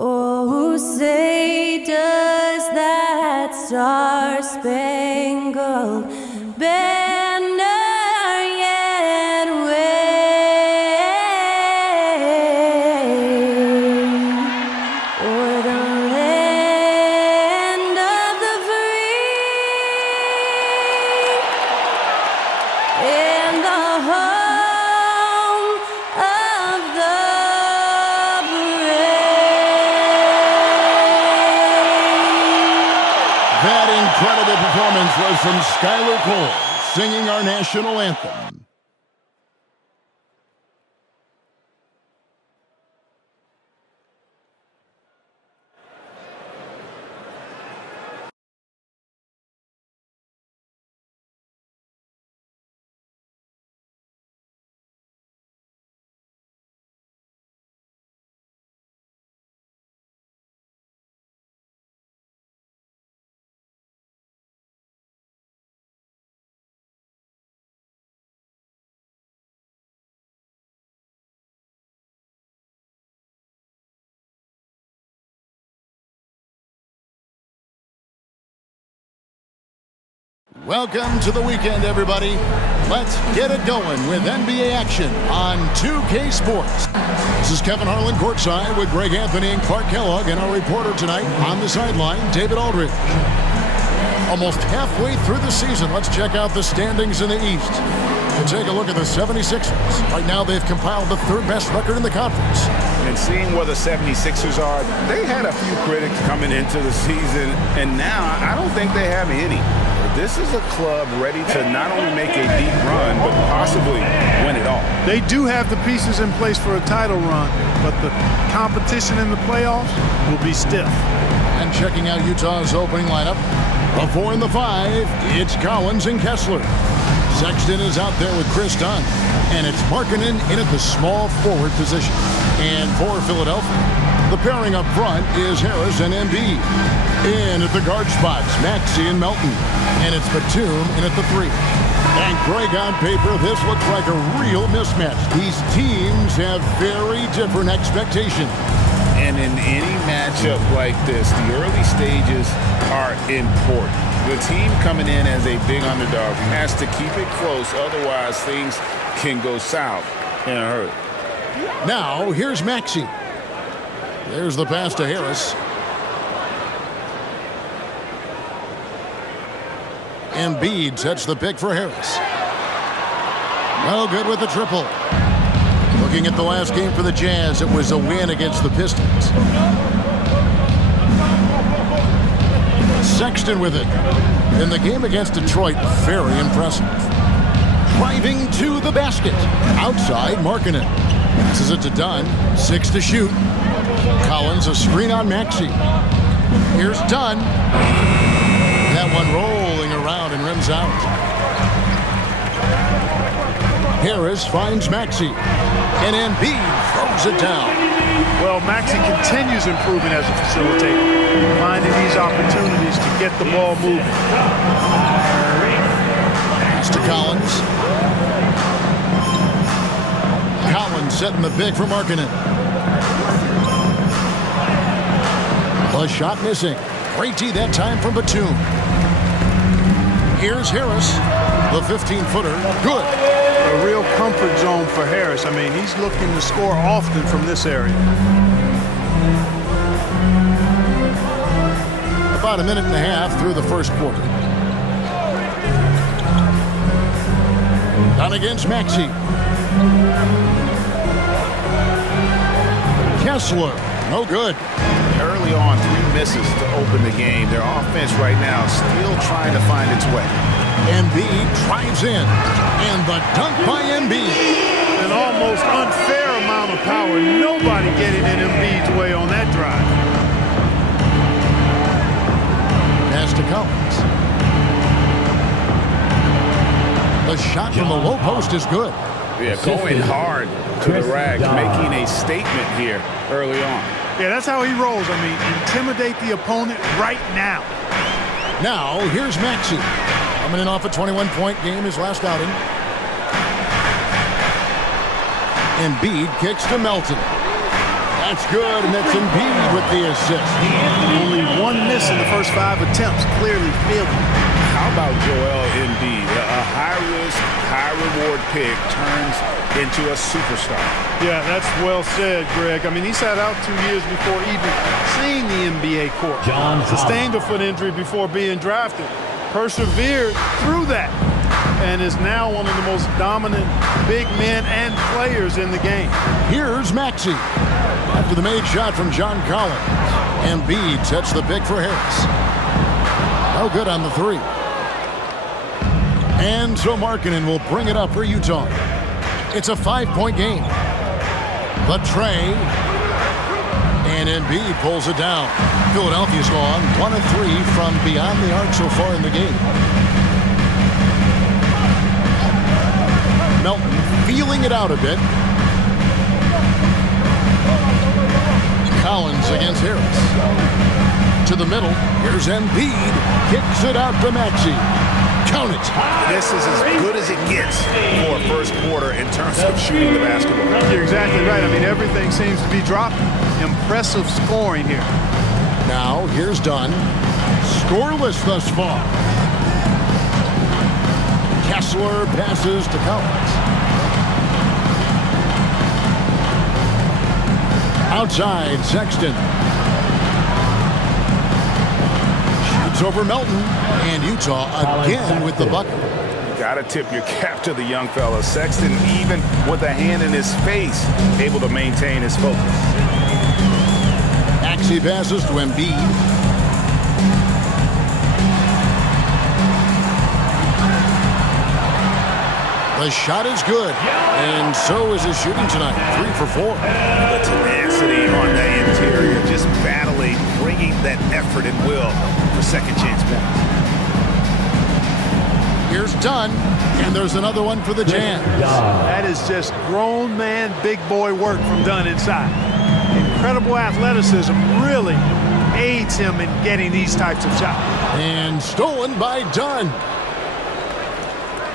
Oh, say does that star-spangled banner yet wave o'er the land of the free and the home of the That incredible performance was from Skylar Cole, singing our national anthem. Welcome to the weekend, everybody. Let's get it going with NBA action on 2K Sports. This is Kevin Harlan courtside with Greg Anthony and Clark Kellogg, and our reporter tonight on the sideline, David Aldridge. Almost halfway through the season, let's check out the standings in the East. We'll take a look at the 76ers. Right now, they've compiled the third-best record in the conference. And seeing where the 76ers are, they had a few critics coming into the season, and now I don't think they have any. This is a club ready to not only make a deep run, but possibly win it all. They do have the pieces in place for a title run, but the competition in the playoffs will be stiff. And checking out Utah's opening lineup, the 4 and the 5, it's Collins and Kessler. Sexton is out there with Chris Dunn, and it's Markkanen in at the small forward position. And for Philadelphia, the pairing up front is Harris and Embiid. In at the guard spots, Maxey and Melton. And it's Batum in at the 3. And Greg, on paper, this looks like a real mismatch. These teams have very different expectations. And in any matchup like this, the early stages are important. The team coming in as a big underdog has to keep it close, otherwise things can go south in a hurry. Now, here's Maxey. There's the pass to Harris. Embiid sets the pick for Harris. Well, good with the triple. Looking at the last game for the Jazz, it was a win against the Pistons. Sexton with it. In the game against Detroit, very impressive. Driving to the basket. Outside, Markkanen. Passes it to Dunn. 6 to shoot. Collins, a screen on Maxey. Here's Dunn. That one rolling around and rims out. Harris finds Maxey. And Embiid throws it down. Well, Maxey continues improving as a facilitator, finding these opportunities to get the ball moving. Pass to Collins. Collins setting the pick for Markkanen. The shot missing. Great D that time from Batum. Here's Harris. The 15-footer. Good. A real comfort zone for Harris. I mean, he's looking to score often from this area. About a minute and a half through the first quarter. Down against Maxey. Kessler, no good. Early on, 3 misses to open the game. Their offense right now is still trying to find its way. Embiid drives in. And the dunk by Embiid. An almost unfair amount of power. Nobody getting in Embiid's way on that drive. Pass to Collins. The shot from the low post is good. Yeah, going hard to the rack, making a statement here early on. Yeah, that's how he rolls. I mean, intimidate the opponent right now. Now, here's Maxey. Coming in off a 21-point game his last outing. Embiid kicks to Melton. That's good, and that's Embiid with the assist. Only one miss in the first 5 attempts, clearly failing. How about Joel Embiid? A high-risk, high-reward pick turns into a superstar. Yeah, that's well said, Greg. I mean, he sat out 2 years before even seeing the NBA court. Sustained a foot injury before being drafted. Persevered through that and is now one of the most dominant big men and players in the game. Here's Maxey. After the made shot from John Collins, Embiid sets the pick for Harris. No good on the three. And so Markkanen will bring it up for Utah. It's a 5-point game. The tray. And Embiid pulls it down. Philadelphia's gone 1 of 3 from beyond the arc so far in the game. Melton feeling it out a bit. Collins against Harris. To the middle. Here's Embiid. Kicks it out to Maxey. Count it. This is as good as it gets for a first quarter in terms of shooting the basketball. You're exactly right. I mean, everything seems to be dropping. Impressive scoring here. Now, here's Dunn. Scoreless thus far. Kessler passes to Collins. Outside, Sexton. Shoots over Melton. And Utah again with the bucket. Got to tip your cap to the young fella. Sexton, even with a hand in his face, able to maintain his focus. Maxey passes to Embiid. The shot is good, and so is his shooting tonight. 3 for 4. The tenacity on the interior, just battling, bringing that effort and will for second chance points. Here's Dunn, and there's another one for the Jazz. That is just grown man, big boy work from Dunn inside. Incredible athleticism really aids him in getting these types of shots. And stolen by Dunn.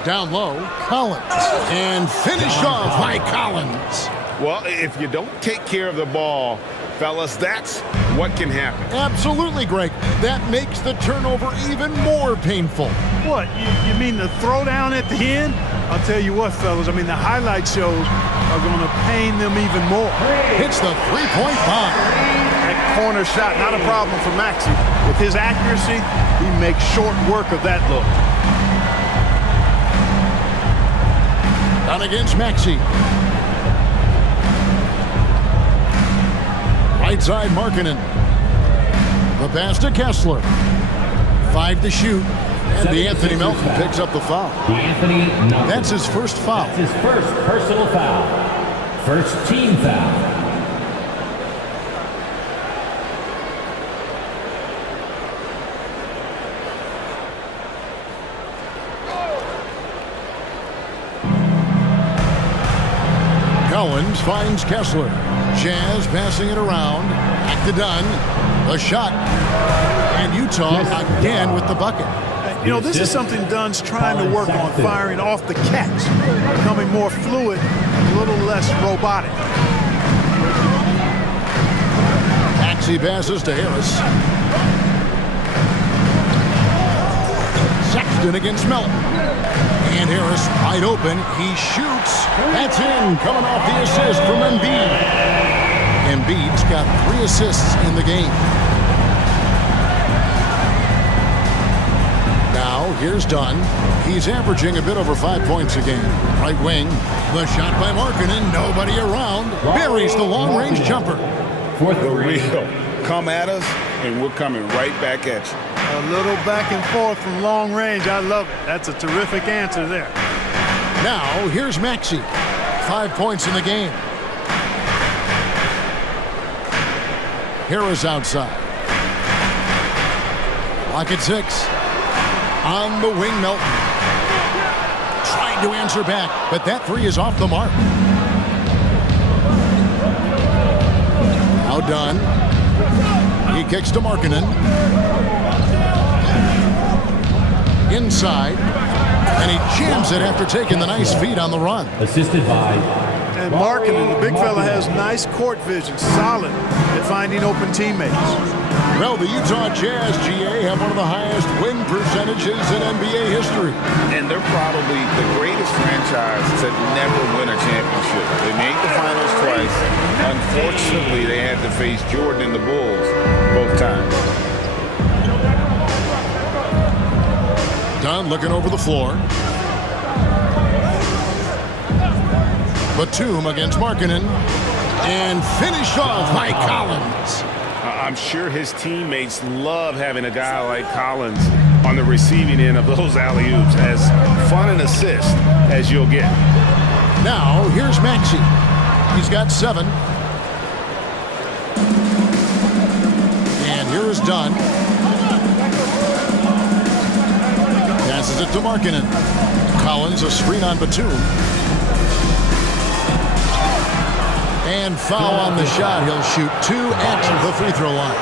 Down low, Collins. And finished off by Collins. Well, if you don't take care of the ball, fellas, that's what can happen. Absolutely, Greg. That makes the turnover even more painful. What, you mean the throwdown at the end? I'll tell you what, fellas, I mean, the highlight shows are going to pain them even more. Hits the three-point bomb. That corner shot, not a problem for Maxey. With his accuracy, he makes short work of that look. Down against Maxey. Right side, Markkanen. The pass to Kessler. 5 to shoot. And Anthony Melton picks up the foul. That's his first foul. That's his first personal foul. First team foul. Collins finds Kessler. Jazz passing it around. Back to Dunn. The shot. And Utah again with the bucket. You know, this is something Dunn's trying to work on, firing off the catch, becoming more fluid, a little less robotic. Maxey passes to Harris. Sexton against Melton. And Harris wide open. He shoots. That's in. Coming off the assist from Embiid. Embiid's got 3 assists in the game. Now, here's Dunn. He's averaging a bit over 5 points a game. Right wing. The shot by Markkanen. Nobody around. Buries the long-range jumper. The real. Come at us, and we're coming right back at you. A little back and forth from long range. I love it. That's a terrific answer there. Now, here's Maxey. 5 points in the game. Harris outside. Lock at 6. On the wing, Melton. Trying to answer back, but that 3 is off the mark. Now Dunn. He kicks to Markkanen. Inside. And he jams it after taking the nice feed on the run. Assisted by And Marketing, the big fella, has nice court vision, solid at finding open teammates. Well, the Utah Jazz, GA, have one of the highest win percentages in NBA history. And they're probably the greatest franchise to never win a championship. They made the finals twice. Unfortunately, they had to face Jordan and the Bulls both times. Dunn looking over the floor. Batum against Markkanen. And finished off by Collins. I'm sure his teammates love having a guy like Collins on the receiving end of those alley-oops. As fun an assist as you'll get. Now, here's Maxey. He's got 7. And here is Dunn. Passes it to Markkanen. Collins, a screen on Batum. And foul on the shot. He'll shoot 2 at the free throw line.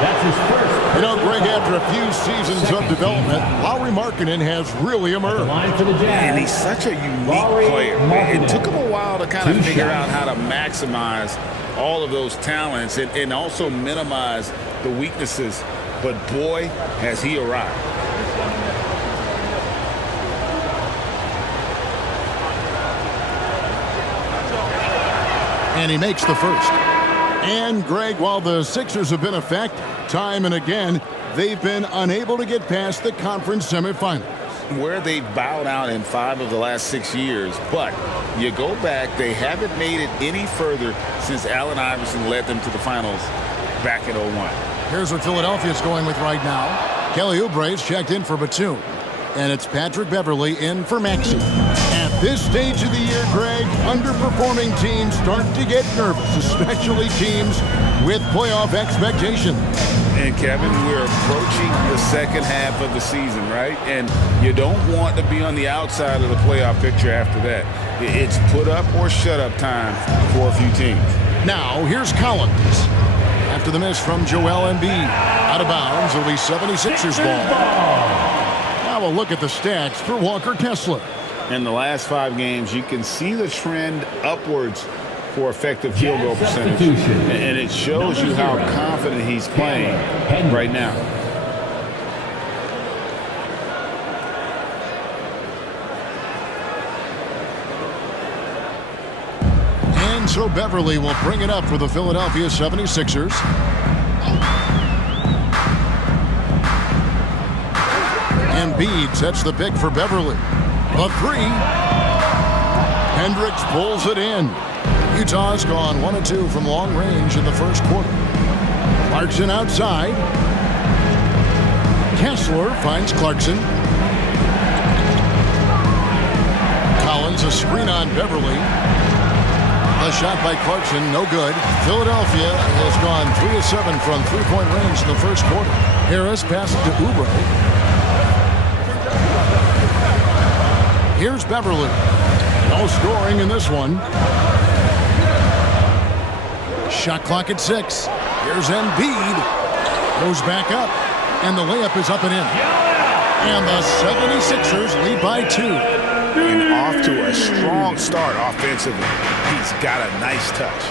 That's his first. You know, Greg, after a few seasons of development, Lauri Markkanen has really emerged. Line for the Jazz. And he's such a unique player. It took him a while to kind of figure out how to maximize all of those talents and also minimize the weaknesses. But boy, has he arrived. And he makes the first. And, Greg, while the Sixers have been effective time and again, they've been unable to get past the conference semifinals. Where they bowed out in 5 of the last 6 years. But you go back, they haven't made it any further since Allen Iverson led them to the finals back in 01. Here's what Philadelphia's going with right now. Kelly Oubre's checked in for Batum. And it's Patrick Beverley in for Maxey. At this stage of the year, Greg, underperforming teams start to get nervous, especially teams with playoff expectations. And, Kevin, we're approaching the second half of the season, right? And you don't want to be on the outside of the playoff picture after that. It's put up or shut up time for a few teams. Now, here's Collins. After the miss from Joel Embiid. Out of bounds, it'll be 76ers ball. Now a look at the stats for Walker Kessler. In the last 5 games, you can see the trend upwards for effective field goal percentage. And it shows you how confident he's playing right now. And so Beverley will bring it up for the Philadelphia 76ers. Embiid sets the pick for Beverley. The 3. Hendricks pulls it in. Utah's gone 1 of 2 from long range in the first quarter. Clarkson outside. Kessler finds Clarkson. Collins a screen on Beverley. A shot by Clarkson, no good. Philadelphia has gone 3 of 7 from three-point range in the first quarter. Harris passes to Oubre. Here's Beverley. No scoring in this one. Shot clock at 6. Here's Embiid. Goes back up. And the layup is up and in. And the 76ers lead by 2. And off to a strong start offensively. He's got a nice touch.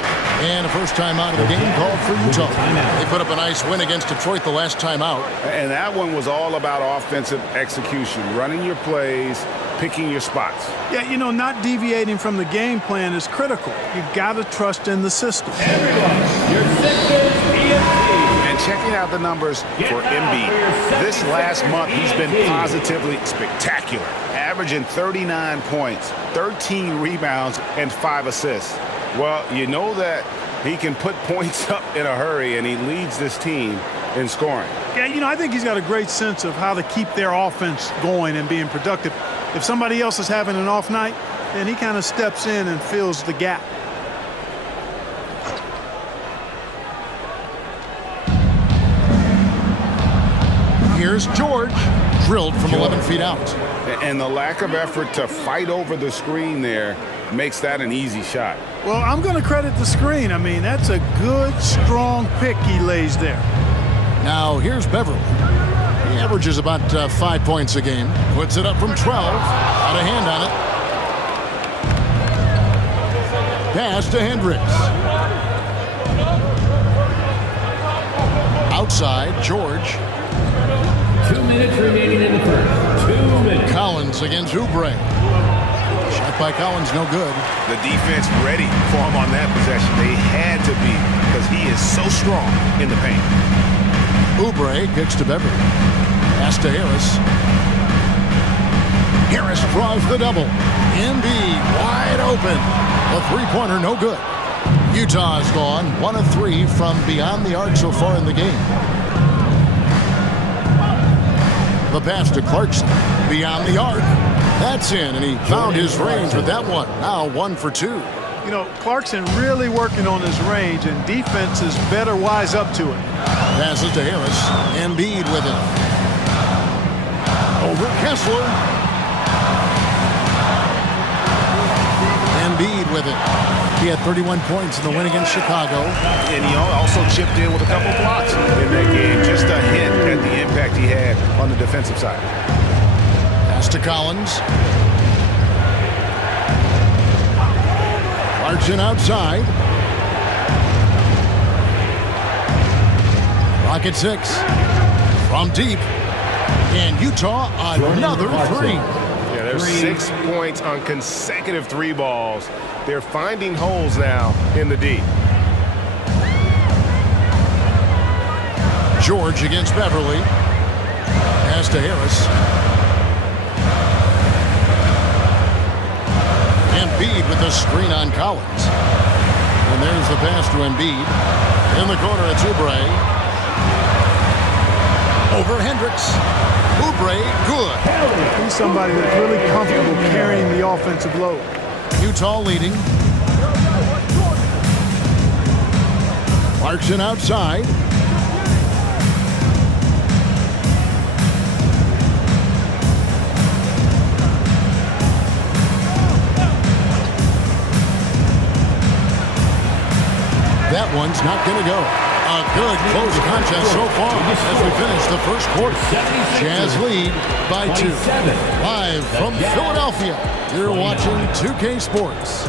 And a first time out of the game called for Utah. They put up a nice win against Detroit the last time out. And that one was all about offensive execution. Running your plays, picking your spots. Yeah, you know, not deviating from the game plan is critical. You got to trust in the system. Everyone, your Sixers EMT. And checking out the numbers for Embiid, this last month he's been positively spectacular, averaging 39 points, 13 rebounds, and 5 assists. Well, you know that he can put points up in a hurry, and he leads this team in scoring. Yeah, you know, I think he's got a great sense of how to keep their offense going and being productive. If somebody else is having an off night, then he kind of steps in and fills the gap. Here's George, drilled from 11 feet out. And the lack of effort to fight over the screen there makes that an easy shot. Well, I'm going to credit the screen. I mean, that's a good, strong pick he lays there. Now, here's Beverley. He averages about 5 points a game. Puts it up from 12. Out of hand on Pass to Hendricks. Outside, George. 2 minutes remaining in the first. 2 minutes. Collins against Oubre. Shot by Collins, no good. The defense ready for him on that possession. They had to be because he is so strong in the paint. Oubre kicks to Beverly. Pass to Harris. Harris draws the double. Embiid wide open. A three-pointer, no good. Utah has gone 1 of 3 from beyond the arc so far in the game. The pass to Clarkson. Beyond the arc. That's in, and he found his range with that one. Now 1 for 2. You know, Clarkson really working on his range, and defenses better wise up to it. Passes to Harris. Embiid with it. Over Kessler. Embiid with it. He had 31 points in the win against Chicago. And he also chipped in with a couple blocks in that game. Just a hint at the impact he had on the defensive side. Pass to Collins. Clarkson outside. Rocket 6. From deep. And Utah another 3. Yeah, there's 6 points on consecutive 3 balls. They're finding holes now in the D. George against Beverly. Pass to Harris. Embiid with the screen on Collins. And there's the pass to Embiid. In the corner, it's Oubre. Over Hendricks. Oubre, good. He's somebody that's really comfortable carrying the offensive load. Utah leading. Clarkson outside. That one's not going to go. A good close contest so far as we finish the first quarter. Jazz lead by 2. Live from Philadelphia, you're watching 2K Sports.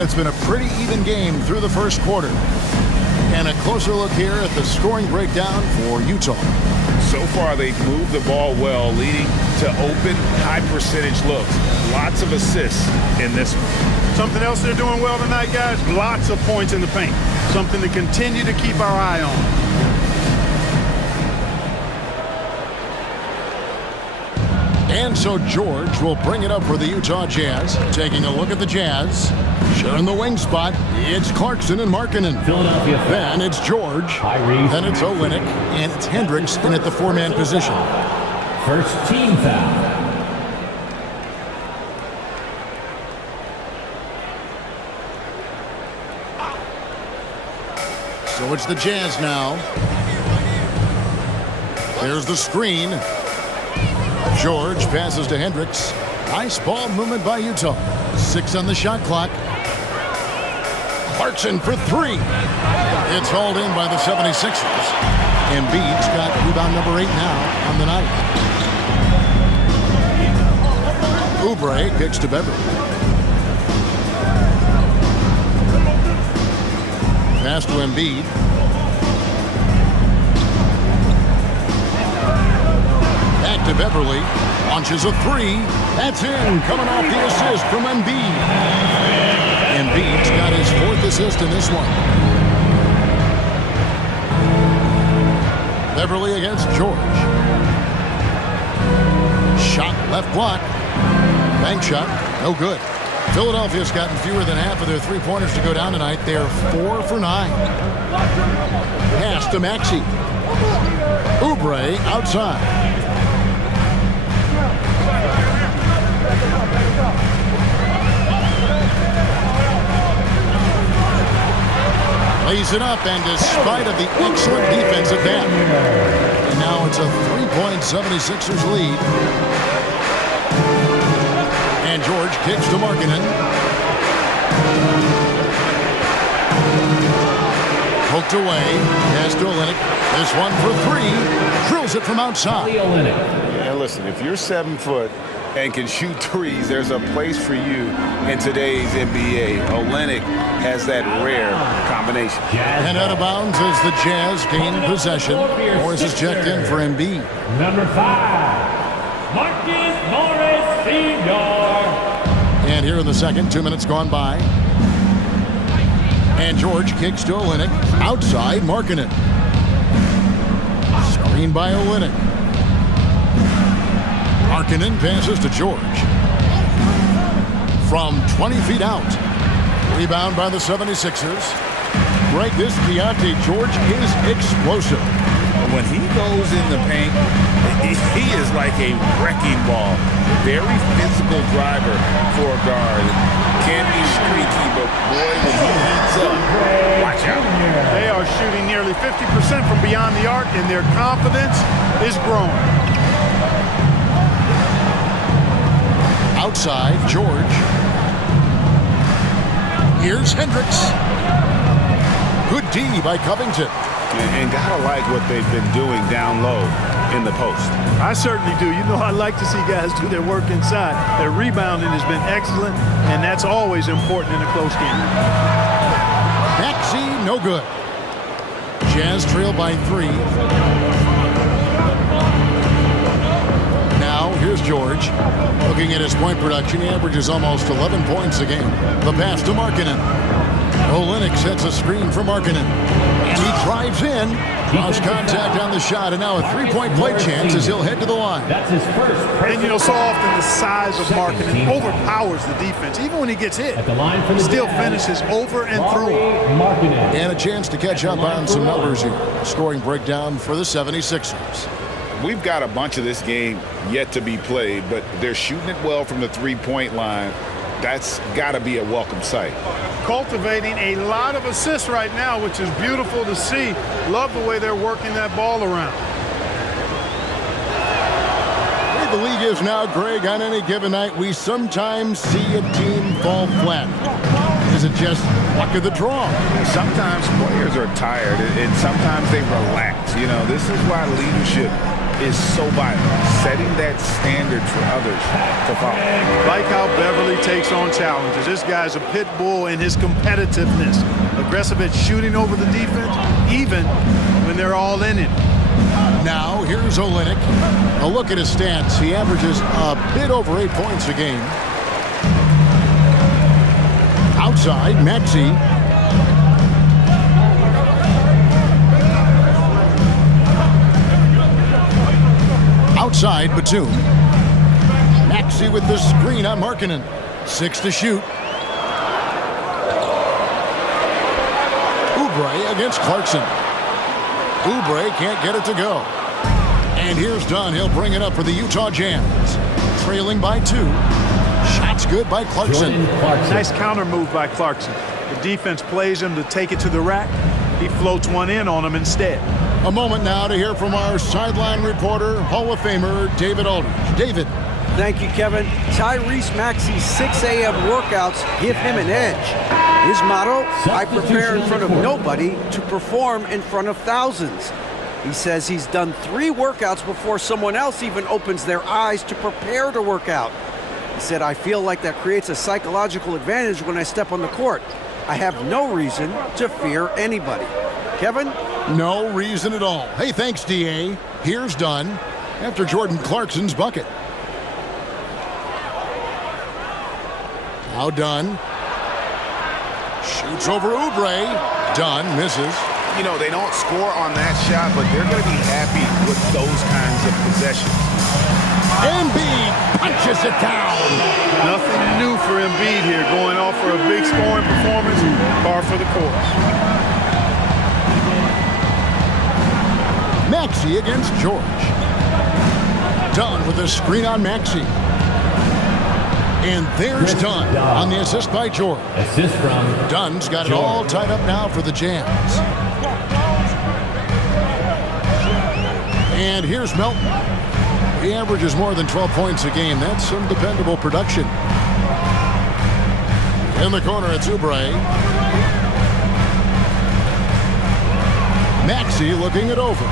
It's been a pretty even game through the first quarter. And a closer look here at the scoring breakdown for Utah. So far, they've moved the ball well, leading to open, high-percentage looks. Lots of assists in this one. Something else they're doing well tonight, guys, lots of points in the paint. Something to continue to keep our eye on. And so George will bring it up for the Utah Jazz. Taking a look at the Jazz. Sharing the wing spot, it's Clarkson and Markkanen. Philadelphia. Then it's George. Tyrese. Then it's Olynyk. And it's Hendricks in at the 4-man position. First team foul. So it's the Jazz now. There's the screen. George passes to Hendricks. Nice ball movement by Utah. 6 on the shot clock. Clarkson for 3. It's hauled in by the 76ers. Embiid's got rebound number 8 now on the night. Oubre kicks to Beverly. Pass to Embiid. Back to Beverly. Launches a 3. That's in. Coming off the assist from Embiid. Embiid's got his 4th assist in this one. Beverly against George. Shot left block. Bank shot. No good. Philadelphia's gotten fewer than half of their 3-pointers to go down tonight. They're 4 for 9. Pass to Maxey. Oubre outside. Lays it up, and despite of the excellent defense at that, and now it's a 3-point 76ers lead. And George kicks to Markkanen. Poked away. Pass to Olynyk. This one for three. Drills it from outside. Yeah, listen, if you're 7 foot and can shoot threes, there's a place for you in today's NBA. Olynyk has that rare combination. And out of bounds as the Jazz gain possession. Morris is checked in for Embiid. Number 5, Marcus Morris Sr. And here in the second, 2 minutes gone by. And George kicks to Olynyk. Outside, Markkanen. Screen by Olynyk. Markkanen passes to George. From 20 feet out. Rebound by the 76ers. Greg, this Keontae George is explosive. When he goes in the paint, he is like a wrecking ball. Very physical driver for a guard. Can be streaky, but boy, when he heats up, watch out. They are shooting nearly 50% from beyond the arc, and their confidence is growing. Outside, George. Here's Hendricks. Good D by Covington. And gotta like what they've been doing down low in the post. I certainly do. You know, I like to see guys do their work inside. Their rebounding has been excellent, and that's always important in a close game. Maxey, no good. Jazz trail by 3. Now, here's George. Looking at his point production, he averages almost 11 points a game. The pass to Markkanen. Olynyk sets a screen for Markkanen. And he drives in. Draws contact on the shot, and now a 3-point play chance as he'll head to the line. That's his first. And, you know, so often the size of Markkanen overpowers the defense. Even when he gets hit, At the line for the still Jazz, finishes over and through. Markkanen. And a chance to catch up on some numbers here. Scoring breakdown for the 76ers. We've got a bunch of this game yet to be played, but they're shooting it well from the 3-point line. That's got to be a welcome sight. Cultivating a lot of assists right now, which is beautiful to see. Love the way they're working that ball around. The league is now, Greg, on any given night, we sometimes see a team fall flat. Is it just luck of the draw? Sometimes players are tired, and sometimes they relax. You know, this is why leadership is so vital, setting that standard for others to follow. Like how Beverly takes on challenges. This guy's a pit bull in his competitiveness. Aggressive at shooting over the defense, even when they're all in it. Now, here's Olynyk. A look at his stats. He averages a bit over 8 points a game. Outside, Maxey. Outside, Batum. Maxey with the screen on Markkanen. 6 to shoot. Oubre against Clarkson. Oubre can't get it to go. And here's Dunn. He'll bring it up for the Utah Jazz. Trailing by 2. Shots good by Clarkson. Nice counter move by Clarkson. The defense plays him to take it to the rack. He floats one in on him instead. A moment now to hear from our sideline reporter, Hall of Famer David Aldridge. David. Thank you, Kevin. Tyrese Maxey's 6 a.m. workouts give him an edge. His motto, I prepare in front of nobody to perform in front of thousands. He says he's done 3 workouts before someone else even opens their eyes to prepare to work out. He said, I feel like that creates a psychological advantage when I step on the court. I have no reason to fear anybody. Kevin? No reason at all. Hey, thanks, D.A. Here's Dunn after Jordan Clarkson's bucket. Now Dunn. Shoots over Oubre. Dunn misses. You know, they don't score on that shot, but they're going to be happy with those kinds of possessions. Embiid punches it down. Nothing new for Embiid here, going off for a big scoring performance, par for the course. Maxey against George. Dunn with a screen on Maxey. And there's Dunn on the assist by George. Assist from Dunn's got it all tied up now for the Jazz. And here's Melton. He averages more than 12 points a game. That's some dependable production. In the corner, it's Oubre. Maxey looking it over.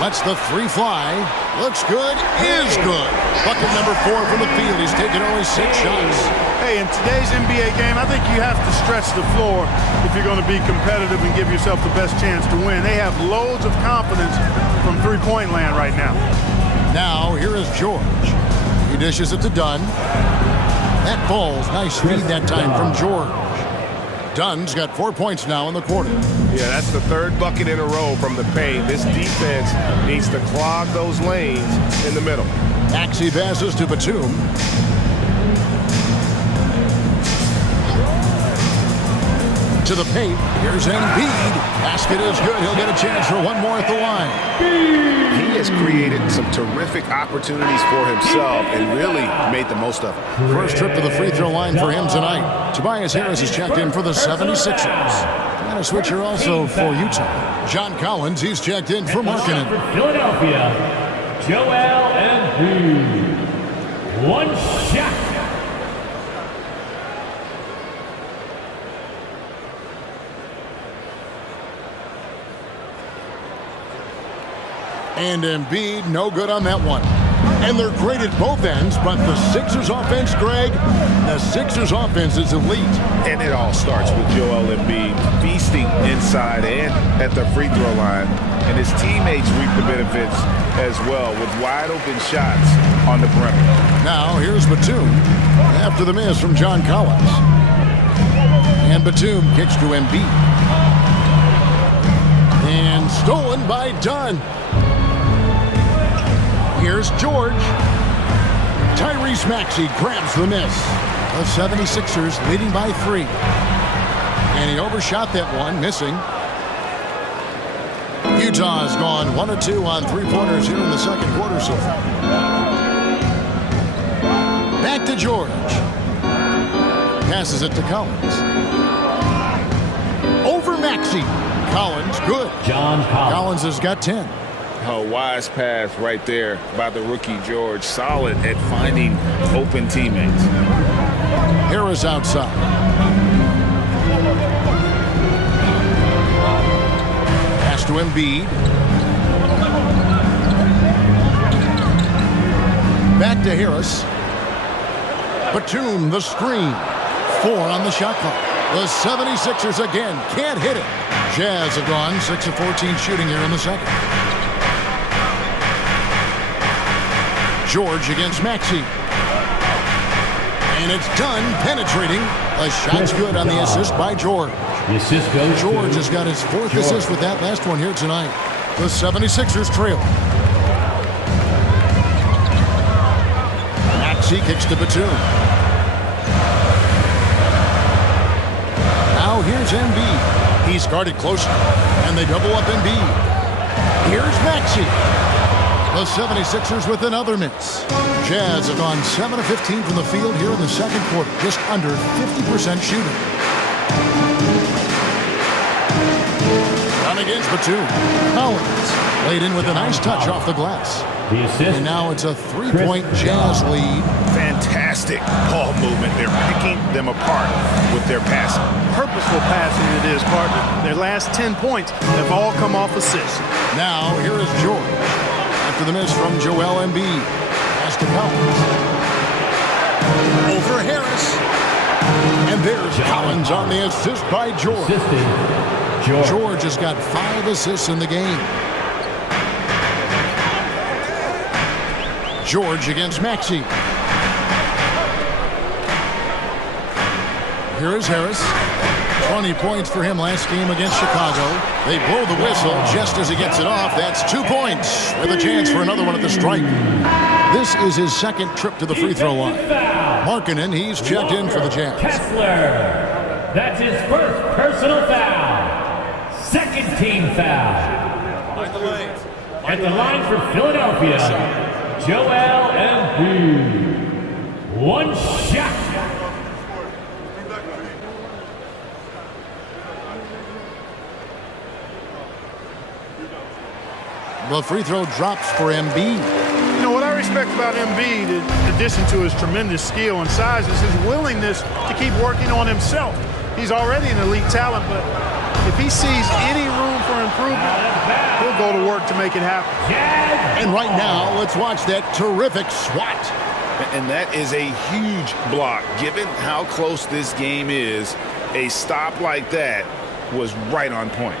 Lets the three fly. Looks good. Is good. Bucket number 4 from the field. He's taken only 6 shots. Hey, in today's NBA game, I think you have to stretch the floor if you're going to be competitive and give yourself the best chance to win. They have loads of confidence from three-point land right now. Now, here is George. He dishes it to Dunn. That falls. Nice feed that time from George. Dunn's got 4 points now in the quarter. Yeah, that's the third bucket in a row from the paint. This defense needs to clog those lanes in the middle. Maxey passes to Batum. To the paint. Here's Embiid. Basket is good. He'll get a chance for one more at the line. He has created some terrific opportunities for himself and really made the most of it. First trip to the free throw line for him tonight. Tobias Harris is checked in for the 76ers. And a switcher also for Utah. John Collins, he's checked in for Markkanen. For Philadelphia, Joel Embiid. One shot. And Embiid, no good on that one. And they're great at both ends, but the Sixers offense, Greg, the Sixers offense is elite. And it all starts with Joel Embiid feasting inside and at the free throw line. And his teammates reap the benefits as well with wide open shots on the perimeter. Now here's Batum after the miss from John Collins. And Batum kicks to Embiid. And stolen by Dunn. Here's George. Tyrese Maxey grabs the miss. The 76ers leading by 3. And he overshot that one, missing. Utah's gone 1 of 2 on three-pointers here in the second quarter so far. Back to George. Passes it to Collins. Over Maxey. Collins, good. John Collins has got 10. A wise pass right there by the rookie George. Solid at finding open teammates. Harris outside. Pass to Embiid. Back to Harris. Batum, the screen. 4 on the shot clock. The 76ers again can't hit it. Jazz have gone 6 of 14 shooting here in the second. George against Maxey. And it's done penetrating. A shot's good on the assist by George. The assist goes George has got his 4th assist with that last one here tonight. The 76ers trail. Maxey kicks to Batum. Now here's Embiid. He's guarded closer. And they double up Embiid. Here's Maxey. The 76ers with another miss. Jazz have gone 7 of 15 from the field here in the second quarter. Just under 50% shooting. Down against Batum. Collins laid in with a nice touch off the glass. The assist. And now it's a 3-point Jazz lead. Fantastic ball movement. They're picking them apart with their passing. Purposeful passing it is, partner. Their last 10 points have all come off assists. Now here is George. After the miss from Joel Embiid. Pass to Collins. Over Harris. And there's Collins on the assist by George. George has got 5 assists in the game. George against Maxey. Here is Harris. 20 points for him last game against Chicago. They blow the whistle just as he gets it off. That's 2 points with a chance for another one at the stripe. This is his second trip to the free throw line. Markkanen, he's checked in for the Jazz. Kessler. That's his first personal foul. second team foul. At the line for Philadelphia, Joel Embiid. One shot. The free throw drops for Embiid. You know, what I respect about Embiid, in addition to his tremendous skill and size, is his willingness to keep working on himself. He's already an elite talent, but if he sees any room for improvement, he'll go to work to make it happen. And right now, let's watch that terrific swat. And that is a huge block. Given how close this game is, a stop like that was right on point.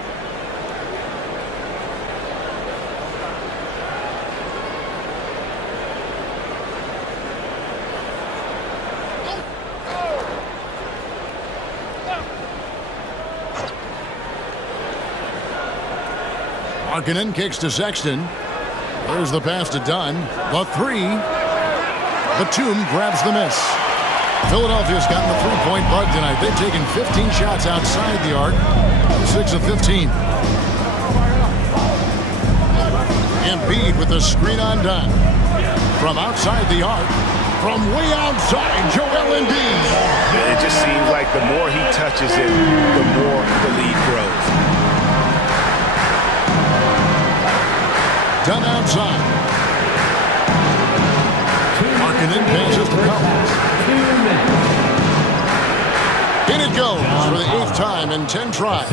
Markkanen kicks to Sexton. There's the pass to Dunn. The three. Batum grabs the miss. Philadelphia's gotten the three-point bug tonight. They've taken 15 shots outside the arc. 6 of 15. Embiid with the screen on Dunn. From outside the arc. From way outside, Joel Embiid. It just seems like the more he touches it, the more the lead grows. Dunn outside. Markkanen passes to Collins. In it goes for the 8th time in 10 tries.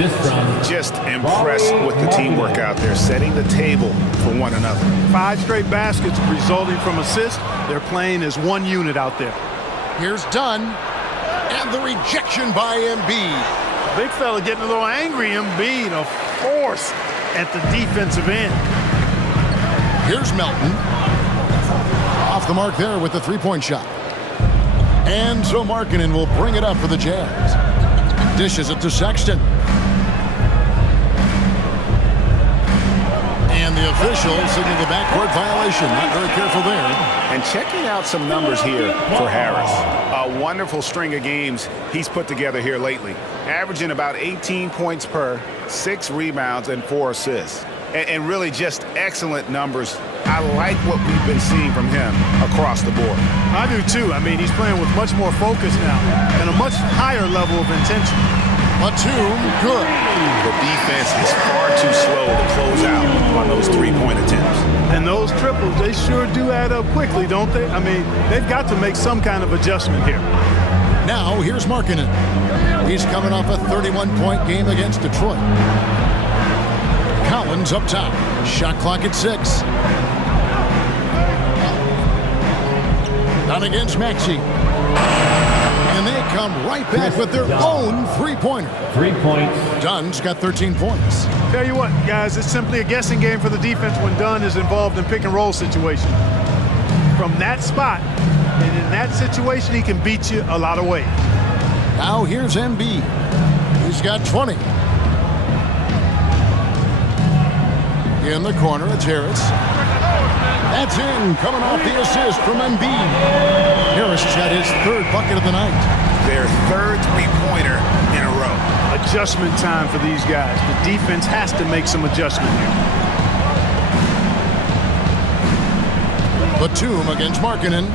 Just impressed with the teamwork out there, setting the table for one another. 5 straight baskets resulting from assists. They're playing as one unit out there. Here's Dunn. And the rejection by Embiid. Big fella getting a little angry. Embiid, a force at the defensive end. Here's Melton. Off the mark there with the three-point shot. And so Markkanen will bring it up for the Jazz. Dishes it to Sexton. And the official signaled the backcourt violation. Not very careful there. And checking out some numbers here for Harris. A wonderful string of games he's put together here lately. Averaging about 18 points per, 6 rebounds, and 4 assists. And really just excellent numbers. I like what we've been seeing from him across the board. I do too. I mean, he's playing with much more focus now and a much higher level of intention. Batum, good. The defense is far too slow to close out on those three-point attempts. And those triples, they sure do add up quickly, don't they? I mean, they've got to make some kind of adjustment here. Now, here's Markkanen. He's coming off a 31-point game against Detroit. Collins up top. Shot clock at 6. Down against Maxey. And they come right back with their own three-pointer. 3 points. Dunn's got 13 points. Tell you what, guys, it's simply a guessing game for the defense when Dunn is involved in pick-and-roll situation. From that spot, and in that situation, he can beat you a lot of ways. Now here's Embiid. He's got 20. In the corner, it's Harris. That's in, coming off the assist from Embiid. Harris got his 3rd bucket of the night. Their 3rd three-pointer in a row. Adjustment time for these guys. The defense has to make some adjustment here. Batum against Markkanen.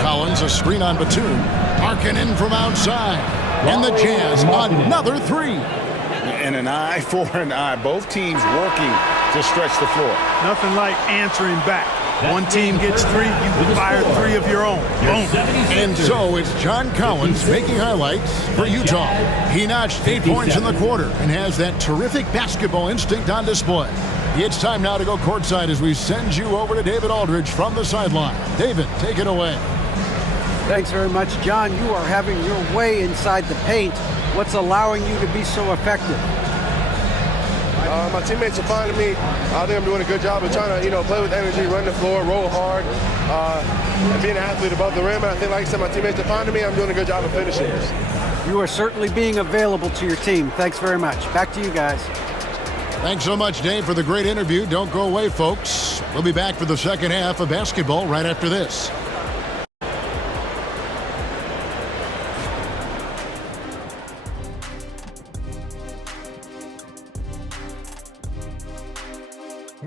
Collins, a screen on Batum. Markkanen from outside. And the Jazz, another 3. And an eye for an eye. Both teams working to stretch the floor. Nothing like answering back. One team gets 3, you fire 3 of your own. Boom. And so it's John Collins making highlights for Utah. He notched 8 points in the quarter and has that terrific basketball instinct on display. It's time now to go courtside as we send you over to David Aldridge from the sideline. David, take it away. Thanks very much, John. You are having your way inside the paint. What's allowing you to be so effective? My teammates are finding me. I think I'm doing a good job of trying to, play with energy, run the floor, roll hard, and be an athlete above the rim. And I think, like I said, my teammates are finding me. I'm doing a good job of finishing. You are certainly being available to your team. Thanks very much. Back to you guys. Thanks so much, Dave, for the great interview. Don't go away, folks. We'll be back for the second half of basketball right after this.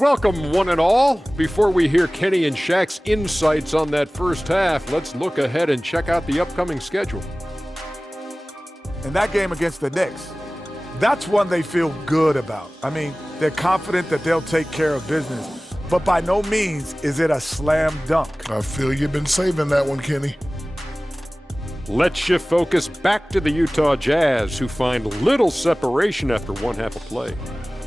Welcome, one and all. Before we hear Kenny and Shaq's insights on that first half, let's look ahead and check out the upcoming schedule. And that game against the Knicks, that's one they feel good about. I mean, they're confident that they'll take care of business, but by no means is it a slam dunk. I feel you've been saving that one, Kenny. Let's shift focus back to the Utah Jazz, who find little separation after one half of play.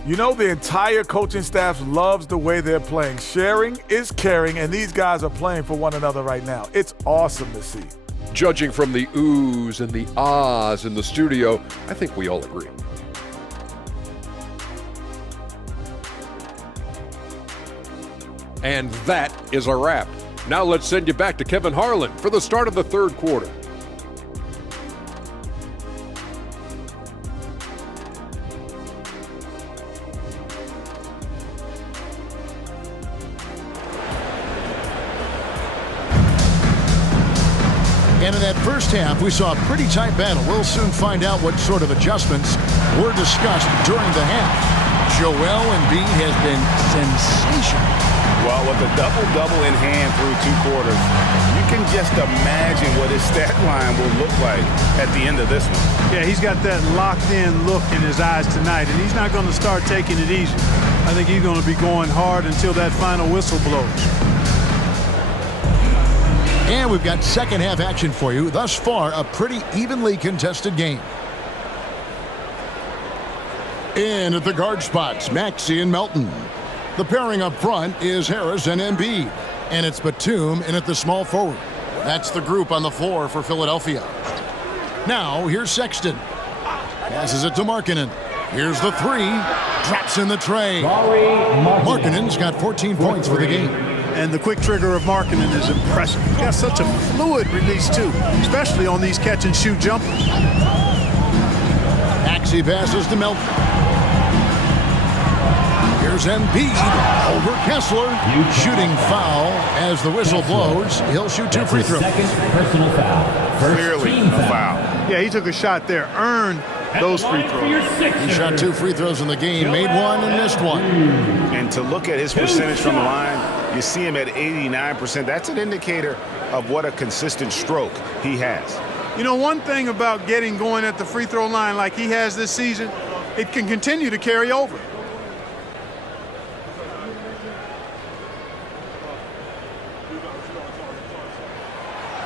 You know, the entire coaching staff loves the way they're playing. Sharing is caring, and these guys are playing for one another right now. It's awesome to see. Judging from the oohs and the ahs in the studio, I think we all agree. And that is a wrap. Now let's send you back to Kevin Harlan for the start of the third quarter. And in that first half, we saw a pretty tight battle. We'll soon find out what sort of adjustments were discussed during the half. Joel Embiid has been sensational. Well, with a double-double in hand through 2 quarters, you can just imagine what his stat line will look like at the end of this one. Yeah, he's got that locked-in look in his eyes tonight, and he's not going to start taking it easy. I think he's going to be going hard until that final whistle blows. And we've got second half action for you. Thus far, a pretty evenly contested game. In at the guard spots, Maxey and Melton. The pairing up front is Harris and Embiid. And it's Batum in at the small forward. That's the group on the floor for Philadelphia. Now, here's Sexton. Passes it to Markkanen. Here's the three. Drops in the tray. Markkanen's got 14 points for the game. And the quick trigger of Markkanen is impressive. He's got such a fluid release, too, especially on these catch-and-shoot jumpers. Maxey passes to Melton. Here's Embiid over Kessler. Shooting foul as the whistle blows. He'll shoot 2 free throws. Second personal foul. Clearly a foul. Yeah, he took a shot there, earned those free throws. He shot 2 free throws in the game, made 1 and missed 1. And to look at his percentage from the line, you see him at 89%. That's an indicator of what a consistent stroke he has. You know, one thing about getting going at the free throw line like he has this season, it can continue to carry over.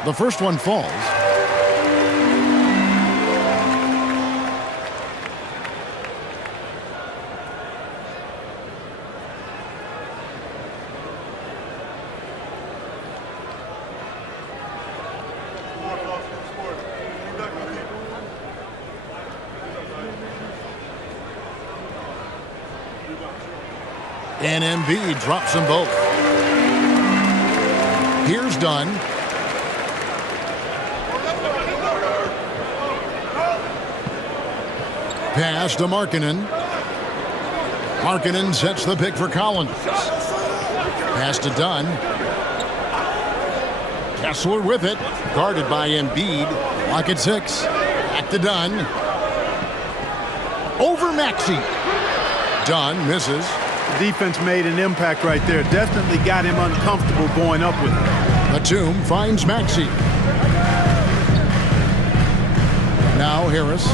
The first one falls. And Embiid drops them both. Here's Dunn. Pass to Markkanen. Markkanen sets the pick for Collins. Pass to Dunn. Kessler with it. Guarded by Embiid. Lock at 6. Back to Dunn. Over Maxey. Dunn misses. The defense made an impact right there. Definitely got him uncomfortable going up with it. Batum finds Maxey. Now Harris.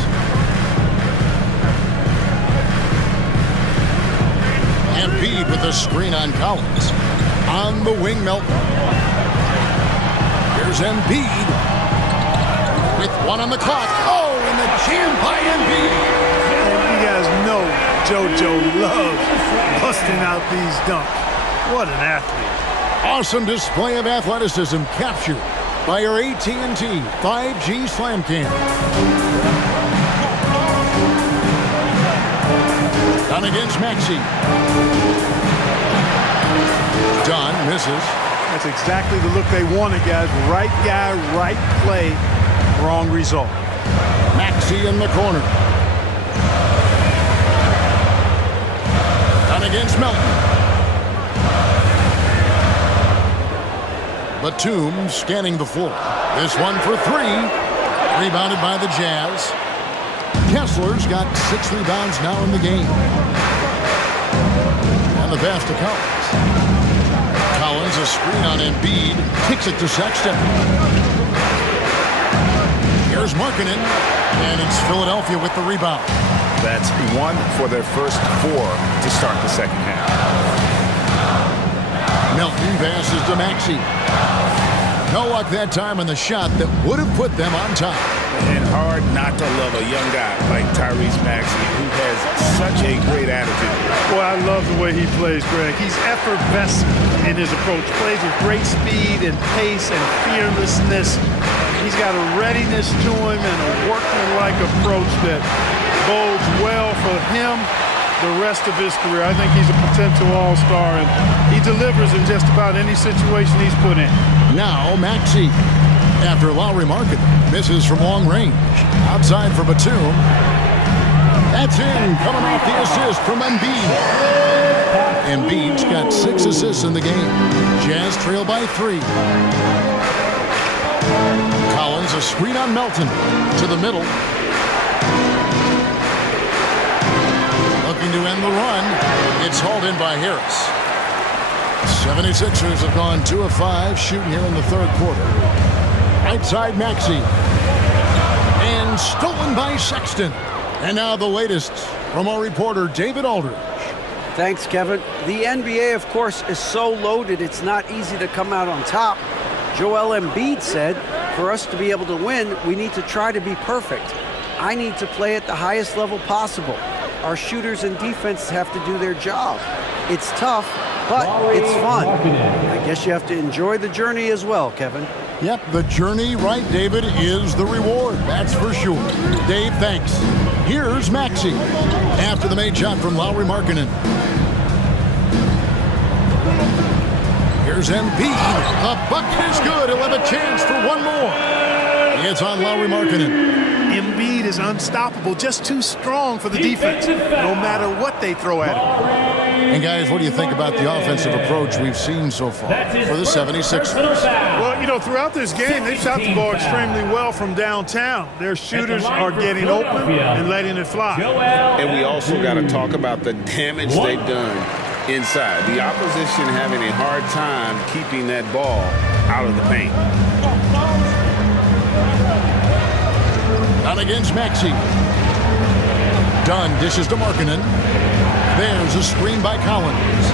Embiid with a screen on Collins. On the wing, Melton. Here's Embiid. With 1 on the clock. Oh, and the jam by Embiid. And you guys know JoJo loves busting out these dunks. What an athlete. Awesome display of athleticism captured by our AT&T 5G Slam Cam. Dunn against Maxey. Dunn misses. That's exactly the look they wanted, guys. Right guy, right play, wrong result. Maxey in the corner. Dunn against Melton. Batum scanning the floor. This one for 3. Rebounded by the Jazz. Kessler's got 6 rebounds now in the game. on the pass to Collins. Collins, a screen on Embiid, kicks it to Sexton. Here's Markkanen, and it's Philadelphia with the rebound. That's 1 for their first 4 to start the second half. Melton passes to Maxey. No luck that time on the shot that would have put them on top. And hard not to love a young guy like Tyrese Maxey, who has such a great attitude. Boy, I love the way he plays, Greg. He's effervescent in his approach. Plays with great speed and pace and fearlessness. He's got a readiness to him and a workman-like approach that bodes well for him the rest of his career. I think he's a potential all-star, and he delivers in just about any situation he's put in. Now Maxey, after Lowry Markkanen misses from long range. Outside for Batum. That's in, coming off the assist from Embiid. Embiid's got 6 assists in the game. Jazz trail by 3. Collins, a screen on Melton to the middle. Looking to end the run. It's hauled in by Harris. 76ers have gone 2 of 5 shooting here in the third quarter. Right side Maxey. And stolen by Sexton. And now the latest from our reporter David Aldridge. Thanks, Kevin. The NBA, of course, is so loaded it's not easy to come out on top. Joel Embiid said, for us to be able to win, we need to try to be perfect. I need to play at the highest level possible. Our shooters and defense have to do their job. It's tough, but it's fun. I guess you have to enjoy the journey as well, Kevin. Yep, the journey, right, David, is the reward. That's for sure. Dave, thanks. Here's Maxey after the made shot from Lowry Markkanen. Here's Embiid. The bucket is good. He'll have a chance for one more. It's on Lowry Markkanen. Embiid is unstoppable, just too strong for the defense, no matter what they throw at him. And guys, what do you think about the offensive approach we've seen so far for the 76ers? Well, you know, throughout this game, they've shot the ball extremely well from downtown. Their shooters are getting open and letting it fly. And we also got to talk about the damage they've done inside. The opposition having a hard time keeping that ball out of the paint. Down against Maxey. Dunn dishes to Markkanen. There's a screen by Collins.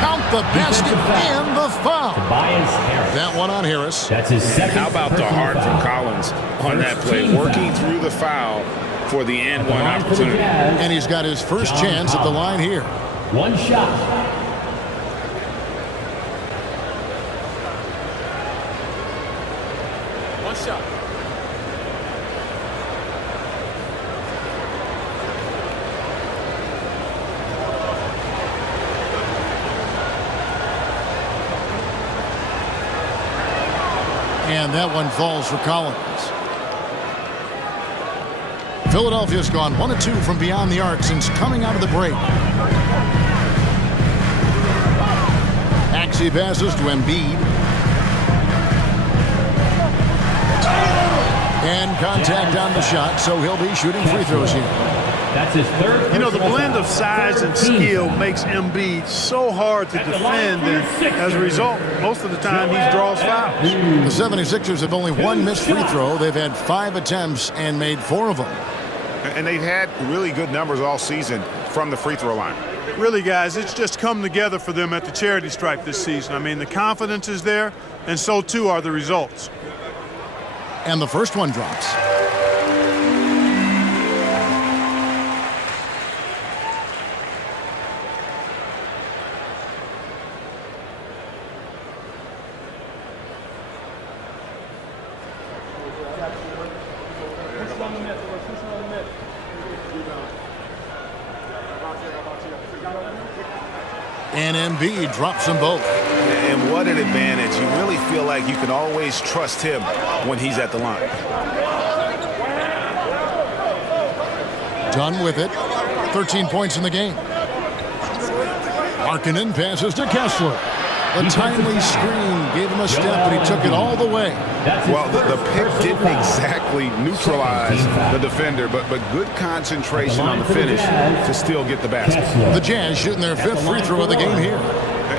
Count the basket and the foul. That one on Harris. That's his second. How about the heart from Collins on that play, working through the foul for the and one opportunity. And he's got his first chance at the line here. One shot. One shot. And that one falls for Collins. Philadelphia's gone 1 of 2 from beyond the arc since coming out of the break. Maxey passes to Embiid. And contact on the shot, so he'll be shooting free throws here. That's his third. You know, the blend of size and skill makes Embiid so hard to defend, and as a result, most of the time he draws fouls. The 76ers have only 1 missed free throw. They've had 5 attempts and made 4 of them. And they've had really good numbers all season from the free throw line. Really, guys, it's just come together for them at the charity stripe this season. I mean, the confidence is there, and so too are the results. And the first one drops. And Embiid drops them both. And what an advantage. You really feel like you can always trust him when he's at the line. Done with it. 13 points in the game. Markkanen passes to Kessler. The timely screen gave him a step, but he took it all the way. Well, the pick didn't exactly neutralize the defender, but good concentration on the finish to still get the basket. The Jazz shooting their 5th free throw of the game here.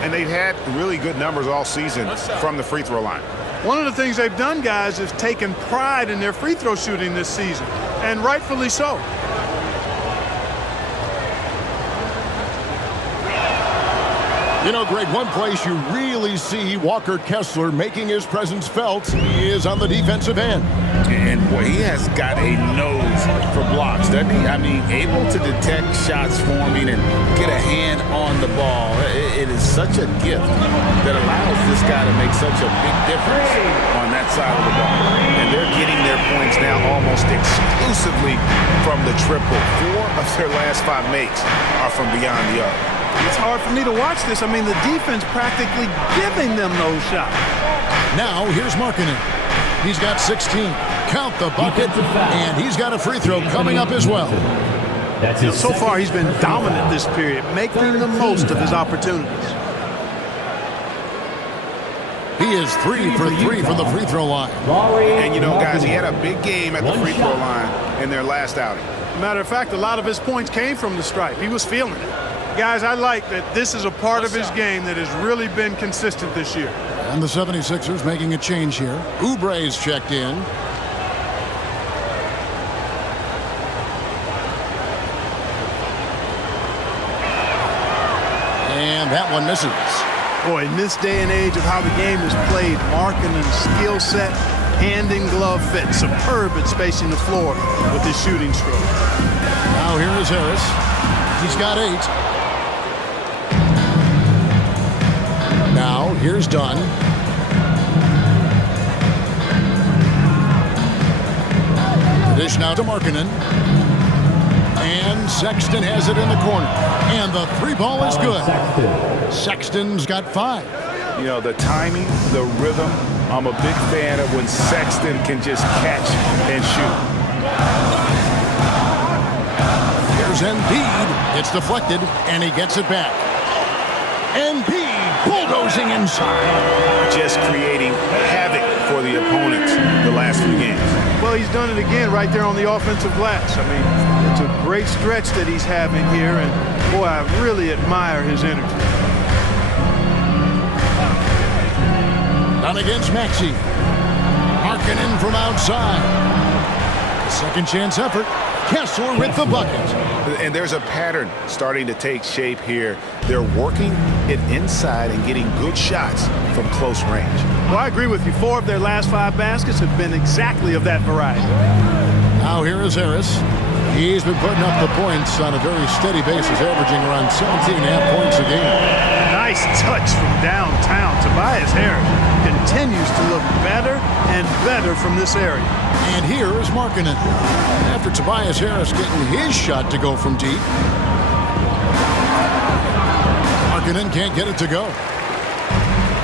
And they've had really good numbers all season from the free throw line. One of the things they've done, guys, is taken pride in their free throw shooting this season, and rightfully so. You know, Greg, one place you really see Walker Kessler making his presence felt is on the defensive end. And boy, he has got a nose for blocks, doesn't he? I mean, able to detect shots forming and get a hand on the ball. It is such a gift that allows this guy to make such a big difference on that side of the ball. And they're getting their points now almost exclusively from the triple. 4 of their last 5 makes are from beyond the arc. It's hard for me to watch this. I mean, the defense practically giving them those shots. Now, here's Markkanen. He's got 16. Count the bucket, and he's got a free throw coming up as well. So far, he's been dominant this period, making the most of his opportunities. He is 3 for 3 from the free throw line. And, you know, guys, he had a big game at the free throw line in their last outing. Matter of fact, a lot of his points came from the stripe. He was feeling it. Guys, I like that this is a part of his game that has really been consistent this year. And the 76ers making a change here. Oubre's checked in. And that one misses. Boy, in this day and age of how the game is played, Markkanen's skill set, hand in glove fit, superb at spacing the floor with his shooting stroke. Now here is Harris. He's got 8. Now, here's Dunn. The dish now to Markkanen. And Sexton has it in the corner. And the 3 ball is good. Sexton's got 5. You know, the timing, the rhythm, I'm a big fan of when Sexton can just catch and shoot. Here's Embiid. It's deflected, and he gets it back. Embiid bulldozing inside. Just creating havoc for the opponents the last few games. Well, he's done it again right there on the offensive glass. I mean, it's a great stretch that he's having here, and boy, I really admire his energy. Down against Maxey. Markkanen from outside. Second chance effort. Kessler with the bucket. And there's a pattern starting to take shape here. They're working it inside and getting good shots from close range. Well, I agree with you. 4 of their last 5 baskets have been exactly of that variety. Now here is Harris. He's been putting up the points on a very steady basis, averaging around 17.5 points a game. Nice touch from downtown. Tobias Harris continues to look better and better from this area. And here is Markkanen. After Tobias Harris getting his shot to go from deep, Markkanen can't get it to go.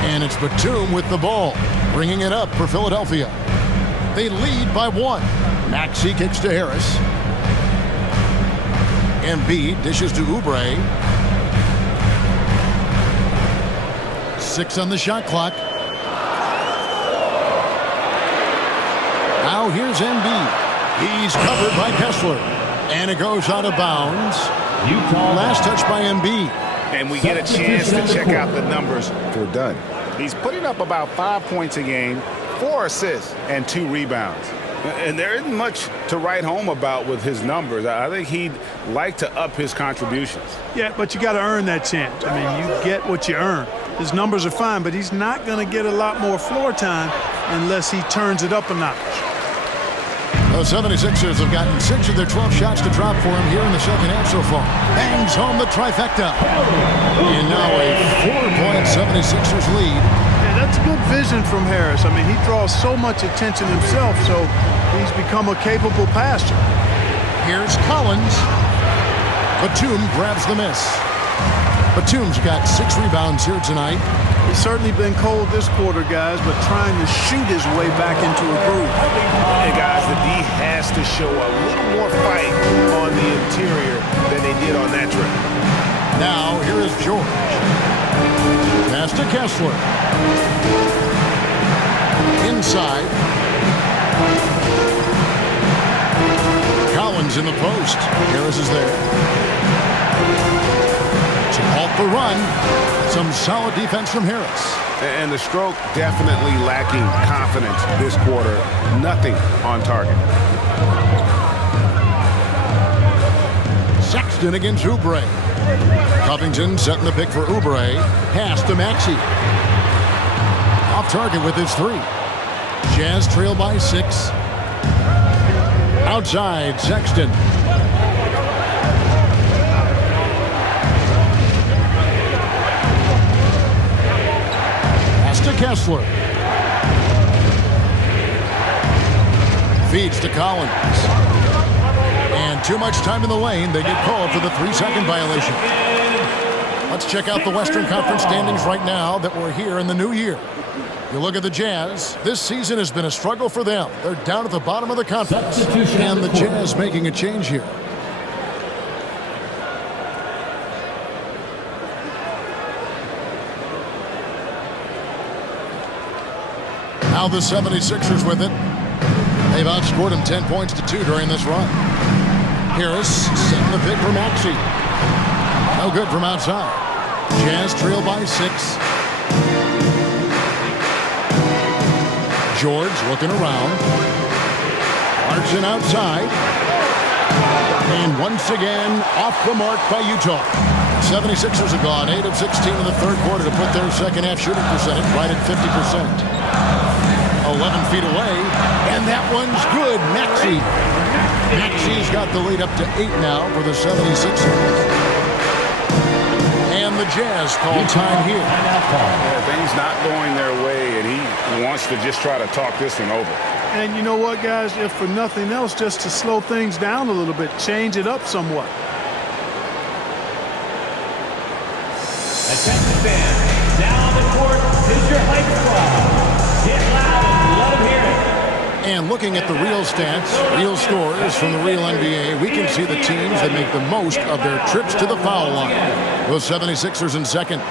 And it's Batum with the ball, bringing it up for Philadelphia. They lead by 1. Maxey kicks to Harris. Embiid dishes to Oubre. 6 on the shot clock. Now here's Embiid. He's covered by Kessler. And it goes out of bounds. Last touch by Embiid. And we get a chance to check out the numbers for Dunn. He's putting up about 5 points a game, 4 assists, and 2 rebounds. And there isn't much to write home about with his numbers. I think he'd like to up his contributions. Yeah, but you got to earn that chance. I mean, you get what you earn. His numbers are fine, but he's not going to get a lot more floor time unless he turns it up a notch. The 76ers have gotten 6 of their 12 shots to drop for him here in the second half so far. Bangs home the trifecta. And now a 4-point 76ers lead. Yeah, that's good vision from Harris. I mean, he draws so much attention himself, so he's become a capable passer. Here's Collins. Batum grabs the miss. Batum's got 6 rebounds here tonight. He's certainly been cold this quarter, guys, but trying to shoot his way back into a groove. And guys, the D has to show a little more fight on the interior than they did on that trip. Now, here is George. Pass to to Kessler. Inside. Collins in the post. Harris is there. To halt the run. Some solid defense from Harris. And the stroke definitely lacking confidence this quarter. Nothing on target. Sexton against Oubre. Covington setting the pick for Oubre. Pass to Maxey. Off target with his 3. Jazz trail by 6. Outside, Sexton. Pass to Kessler. Feeds to Collins. And too much time in the lane. They get called for the 3-second violation. Let's check out the Western Conference standings right now that we're here in the new year. You look at the Jazz. This season has been a struggle for them. They're down at the bottom of the conference. And the Jazz making a change here. Now the 76ers with it. They've outscored them 10 points to 2 during this run. Harris setting the pick for Maxey. No good from outside. Jazz trail by 6. George looking around. Clarkson outside. And once again, off the mark by Utah. 76ers have gone 8 of 16 in the third quarter to put their second half shooting percentage right at 50%. 11 feet away, and that one's good. Maxey's got the lead up to 8 now for the 76ers. And the Jazz call time here. Yeah, things not going their way, and he wants to just try to talk this one over. And you know what, guys? If for nothing else, just to slow things down a little bit, change it up somewhat. Attention fans, now on the court is your hype squad. Get loud and let them hear it. And looking at the real stats, real scores from the real NBA, we can see the teams that make the most of their trips to the foul line. The 76ers in second.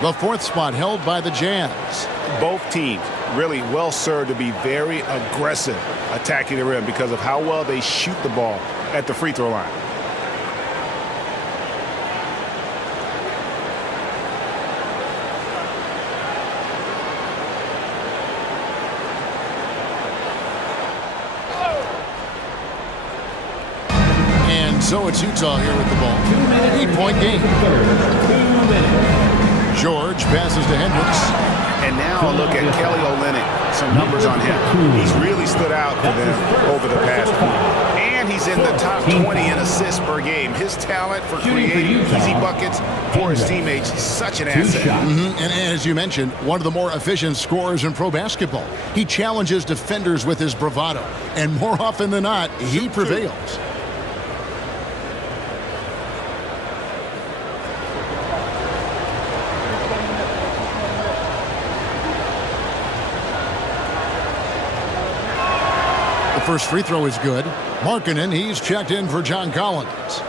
The 4th spot held by the Jazz. Both teams really well served to be very aggressive attacking the rim because of how well they shoot the ball at the free throw line. So it's Utah here with the ball. 8-point game. George passes to Hendricks. And now a look at Kelly Olynyk. Some numbers on him. He's really stood out for them over the past week. And he's in the top 20 in assists per game. His talent for creating easy buckets for his teammates is such an asset. And as you mentioned, one of the more efficient scorers in pro basketball. He challenges defenders with his bravado. And more often than not, he prevails. First free throw is good. Markkanen, he's checked in for John Collins.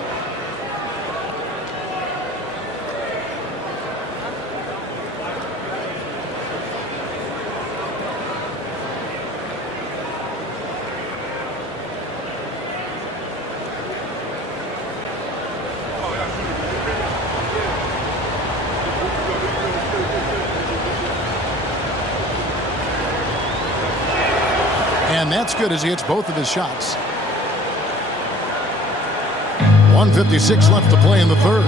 And that's good as he hits both of his shots. 1:56 left to play in the third.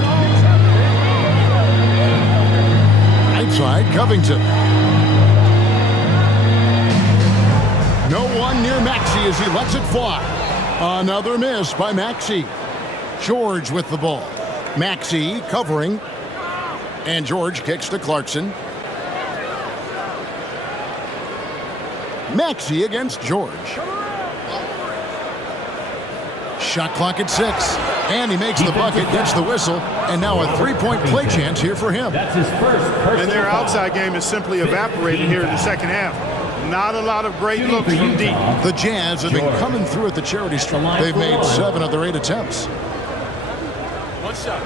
Outside, Covington. No one near Maxey as he lets it fly. Another miss by Maxey. George with the ball. Maxey covering. And George kicks to Clarkson. Maxey against George. Shot clock at 6. And he makes the bucket, gets the whistle, and now a three-point play chance here for him. That's his first personal And their foul. outside game is simply evaporated here in the second half. Not a lot of great looks from deep. The Jazz have been coming through at the charity stripe. They've made 7 of their 8 attempts. One shot.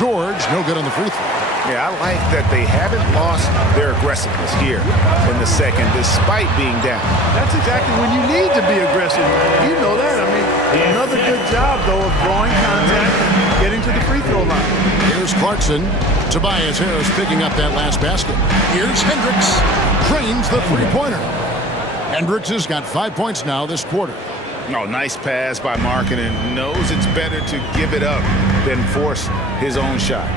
George, no good on the free throw. Yeah, I like that they haven't lost their aggressiveness here in the second, despite being down. That's exactly when you need to be aggressive. You know that. I mean, another good job, though, of drawing contact and getting to the free throw line. Here's Clarkson. Tobias Harris picking up that last basket. Here's Hendricks. Drains the three-pointer. Hendricks has got 5 points now this quarter. Oh, nice pass by Markkanen. Knows it's better to give it up than force his own shot.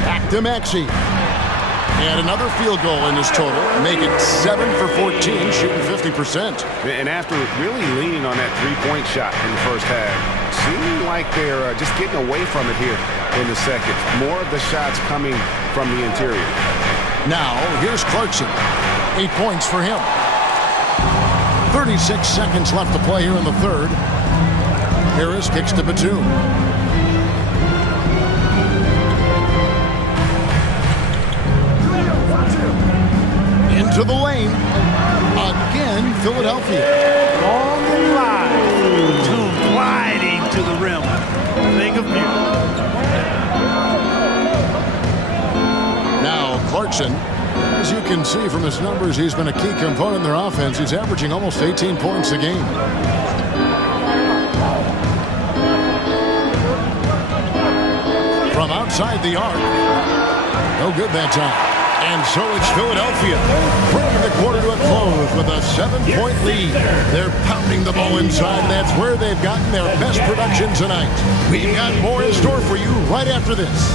Back to Maxey. And another field goal in his total. Make it 7 for 14, shooting 50%. And after really leaning on that three-point shot in the first half, seeming like they're just getting away from it here in the second. More of the shots coming from the interior. Now, here's Clarkson. 8 points for him. 36 seconds left to play here in the third. Harris kicks to Batum. Into the lane. Again, Philadelphia. Long and wide. Batum gliding to the rim. Thing of beauty. Now, Clarkson. As you can see from his numbers, he's been a key component in their offense. He's averaging almost 18 points a game. From outside the arc. No good that time. And so it's Philadelphia bringing the quarter to a close with a 7-point lead. They're pounding the ball inside, and that's where they've gotten their best production tonight. We've got more in store for you right after this.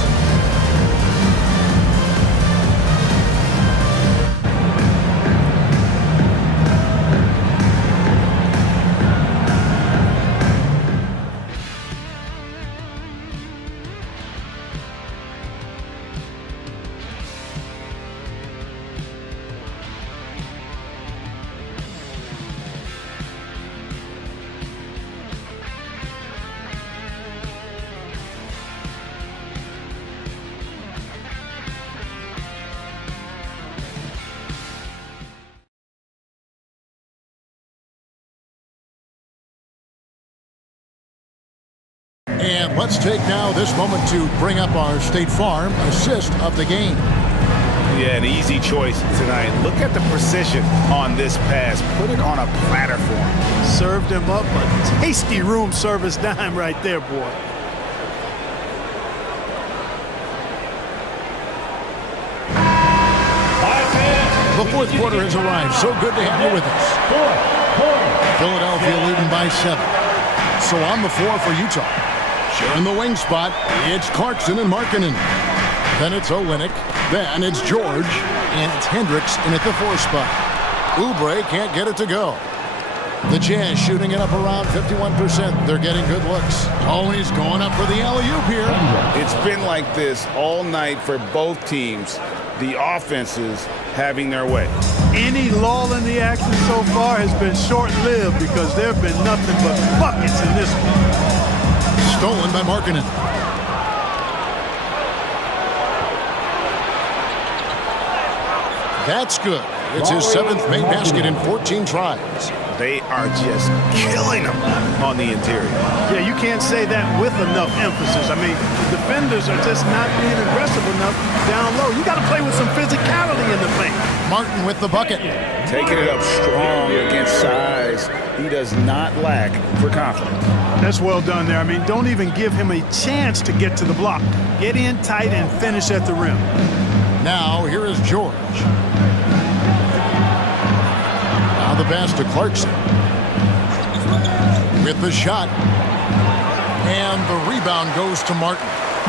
And let's take now this moment to bring up our State Farm assist of the game. Yeah, an easy choice tonight. Look at the precision on this pass. Put it on a platter for him. Served him up a tasty room service dime right there, boy. The fourth quarter has arrived. So good to have you with us. Philadelphia leading by 7. So on the floor for Utah. Sharing the wing spot, it's Clarkson and Markkanen. Then it's Olynyk. Then it's George. And it's Hendricks in at the 4 spot. Oubre can't get it to go. The Jazz shooting it up around 51%. They're getting good looks. Oh, he's going up for the alley-oop here. It's been like this all night for both teams. The offenses having their way. Any lull in the action so far has been short-lived because there have been nothing but buckets in this one. Stolen by Markkanen. That's good. It's his 7th made basket in 14 tries. They are just killing them on the interior. Yeah, you can't say that with enough emphasis. I mean, the defenders are just not being aggressive enough down low. You got to play with some physicality in the paint. Martin with the bucket. Taking it up strong against size. He does not lack for confidence. That's well done there. I mean, don't even give him a chance to get to the block. Get in tight and finish at the rim. Now, here is George. Now the pass to Clarkson. With the shot. And the rebound goes to Martin.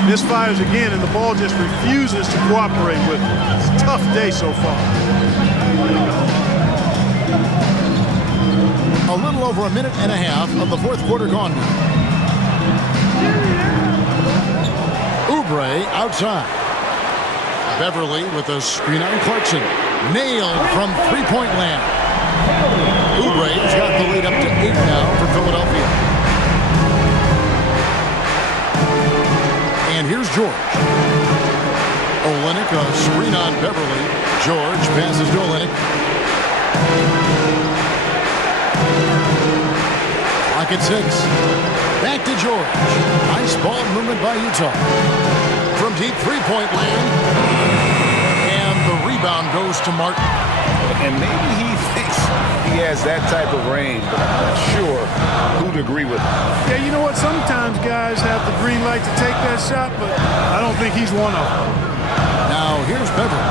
Misfires again, and the ball just refuses to cooperate with him. It's a tough day so far. A little over a minute and a half of the fourth quarter gone now. Oubre outside. Beverly with a screen on Clarkson. Nailed from three-point land. Oubre's got the lead up to 8 now for Philadelphia. And here's George. Olynyk, a screen on Beverly. George passes to Olynyk. Pocket 6. Back to George. Nice ball movement by Utah. From deep three-point land. And the rebound goes to Martin. And maybe he thinks he has that type of range, but I'm not sure who'd agree with him. Yeah, you know what? Sometimes guys have the green light to take that shot, but I don't think he's one of them. Now here's Beverly.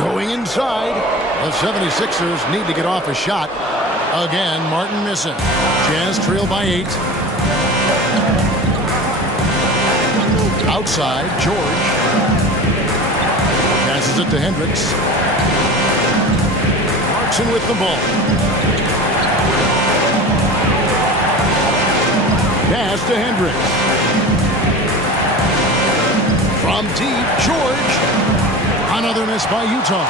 Going inside. The 76ers need to get off a shot. Again, Martin missing. Jazz trail by 8. Outside, George. Passes it to Hendricks. Clarkson with the ball. Pass to Hendricks. From deep, George. Another miss by Utah.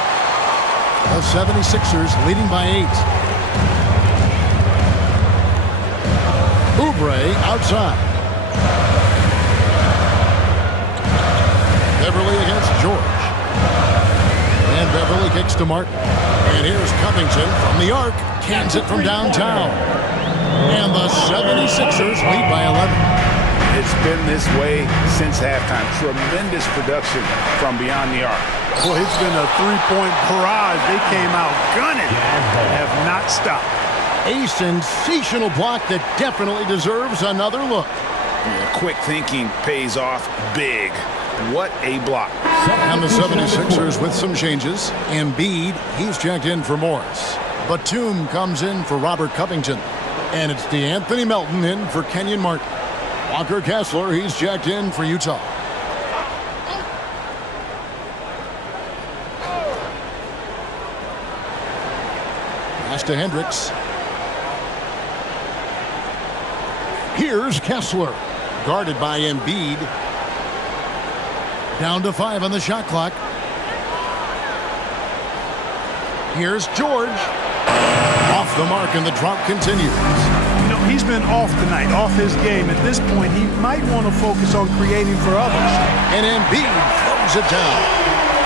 The 76ers leading by 8. Oubre outside. Beverly against George. And Beverly kicks to Martin. And here's Covington from the arc. Cans it from downtown. And the 76ers lead by 11. It's been this way since halftime. Tremendous production from beyond the arc. Well, it's been a three-point barrage. They came out gunning and have not stopped. A sensational block that definitely deserves another look. Yeah, quick thinking pays off big. What a block. And the 76ers with some changes. Embiid, he's checked in for Morris. Batum comes in for Robert Covington. And it's DeAnthony Melton in for Kenyon Martin. Walker Kessler, he's checked in for Utah. Pass to Hendricks. Here's Kessler, guarded by Embiid. Down to 5 on the shot clock. Here's George. Off the mark, and the drop continues. You know, he's been off tonight, off his game. At this point, he might want to focus on creating for others. And Embiid throws it down.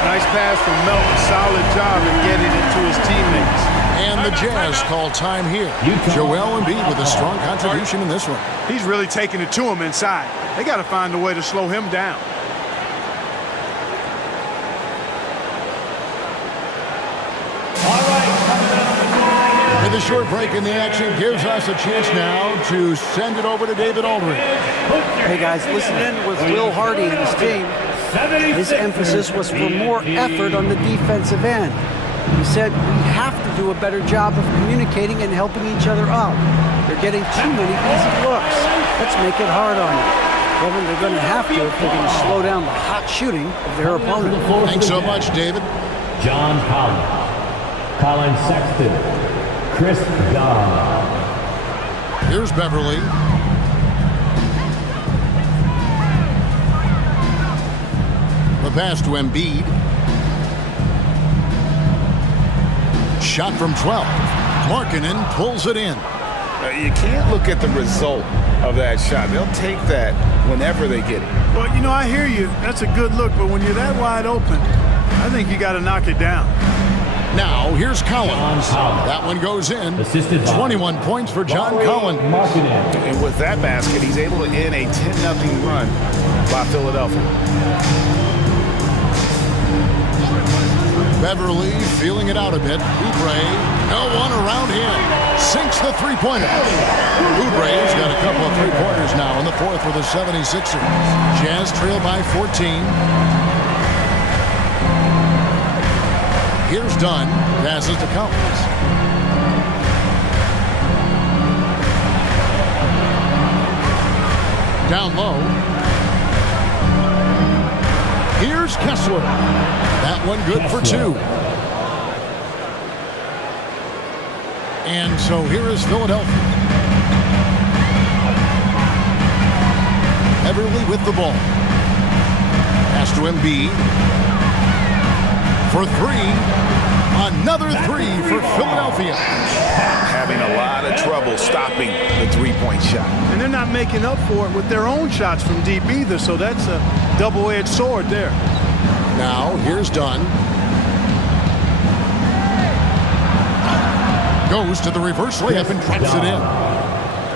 Nice pass from Melton. Solid job in getting it to his teammates. And the Jazz call time here. Joel Embiid with a strong contribution in this one. He's really taking it to him inside. They got to find a way to slow him down. And the short break in the action gives us a chance now to send it over to David Aldridge. Hey guys, listen in with Will Hardy and his team. His emphasis was for more effort on the defensive end. He said we have to do a better job of communicating and helping each other out. They're getting too many easy looks. Let's make it hard on them. Kevin, they're going to have to if they're going to slow down the hot shooting of their opponent. Thanks so much, David. John Collins, Colin Sexton, Chris Dunn. Here's Beverly. The pass to Embiid. Shot from 12. Markkanen pulls it in. You can't look at the result of that shot. They'll take that whenever they get it. Well, you know, I hear you. That's a good look, but when you're that wide open, I think you got to knock it down. Now, here's Collins. That one goes in. 21 points for John Collins. And with that basket, he's able to end a 10-0 run by Philadelphia. Beverly feeling it out a bit. Oubre, no one around him. Sinks the three-pointer. Oubre's got a couple of three-pointers now in the fourth for the 76ers. Jazz trail by 14. Here's Dunn. Passes to Collins. Down low. Here's Kessler. That one good for 2. And so here is Philadelphia. Beverly with the ball. Pass to Embiid. For 3. Another 3 for Philadelphia. Having a lot of trouble stopping the three-point shot. And they're not making up for it with their own shots from deep either, so that's a double-edged sword there. Now, here's Dunn. Goes to the reverse layup and drops it in.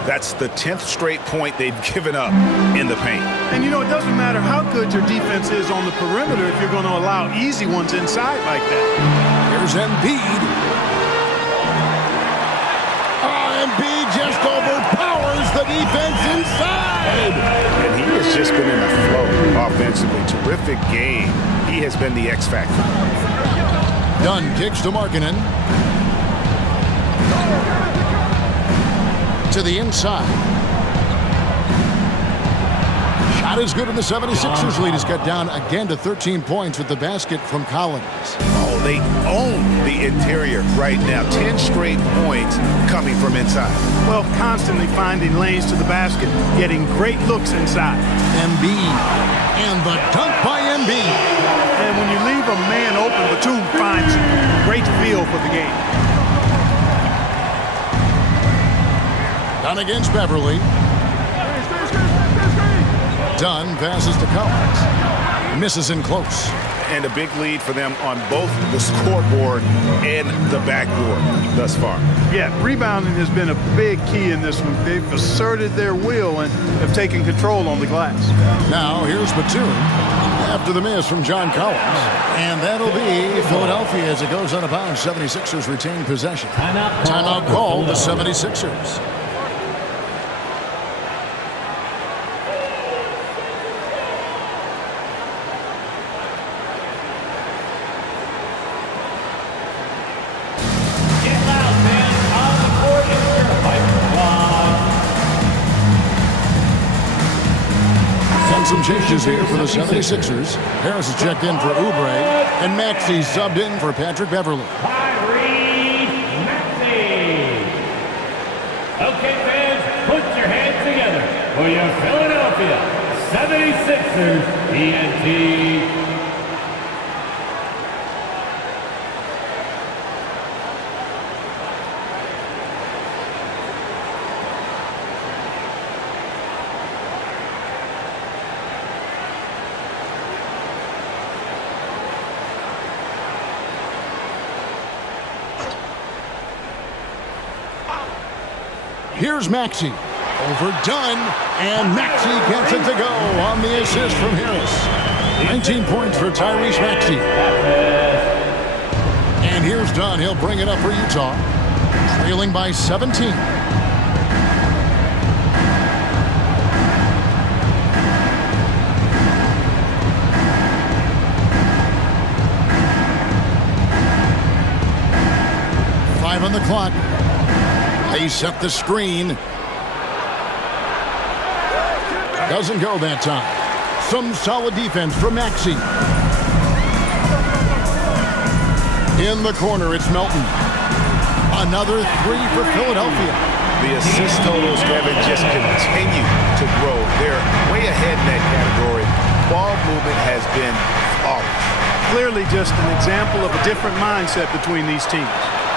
That's the 10th straight point they've given up in the paint. And, you know, it doesn't matter how good your defense is on the perimeter if you're going to allow easy ones inside like that. Here's Embiid. Embiid just overpowers the defense inside. And he has just been in the flow offensively. Terrific game. He has been the X factor. Dunn kicks to Markkanen. To the inside. Shot is good, and the 76ers lead is cut down again to 13 points with the basket from Collins. Oh, they own the interior right now. 10 straight points coming from inside. Well, constantly finding lanes to the basket, getting great looks inside. Embiid. And the dunk by Embiid. And when you leave a man open, Batum finds great feel for the game. Dunn against Beverly. Dunn passes to Collins. Misses in close. And a big lead for them on both the scoreboard and the backboard thus far. Yeah, rebounding has been a big key in this one. They've asserted their will and have taken control on the glass. Now here's Batum after the miss from John Collins. And that'll be Philadelphia as it goes out of bounds. 76ers retain possession. Timeout call the 76ers. Some changes here for the 76ers. Harris is checked in for Oubre, and Maxey subbed in for Patrick Beverly. Maxey. Okay, fans, put your hands together for your Philadelphia 76ers ENT. Here's Maxey. Overdone, and Maxey gets it to go on the assist from Harris. 19 points for Tyrese Maxey. And here's Dunn. He'll bring it up for Utah. Trailing by 17. Five on the clock. They set the screen. Doesn't go that time. Some solid defense from Maxey. In the corner, it's Melton. Another three for Philadelphia. The assist totals, Kevin, just continue to grow. They're way ahead in that category. Ball movement has been flawless. Clearly just an example of a different mindset between these teams.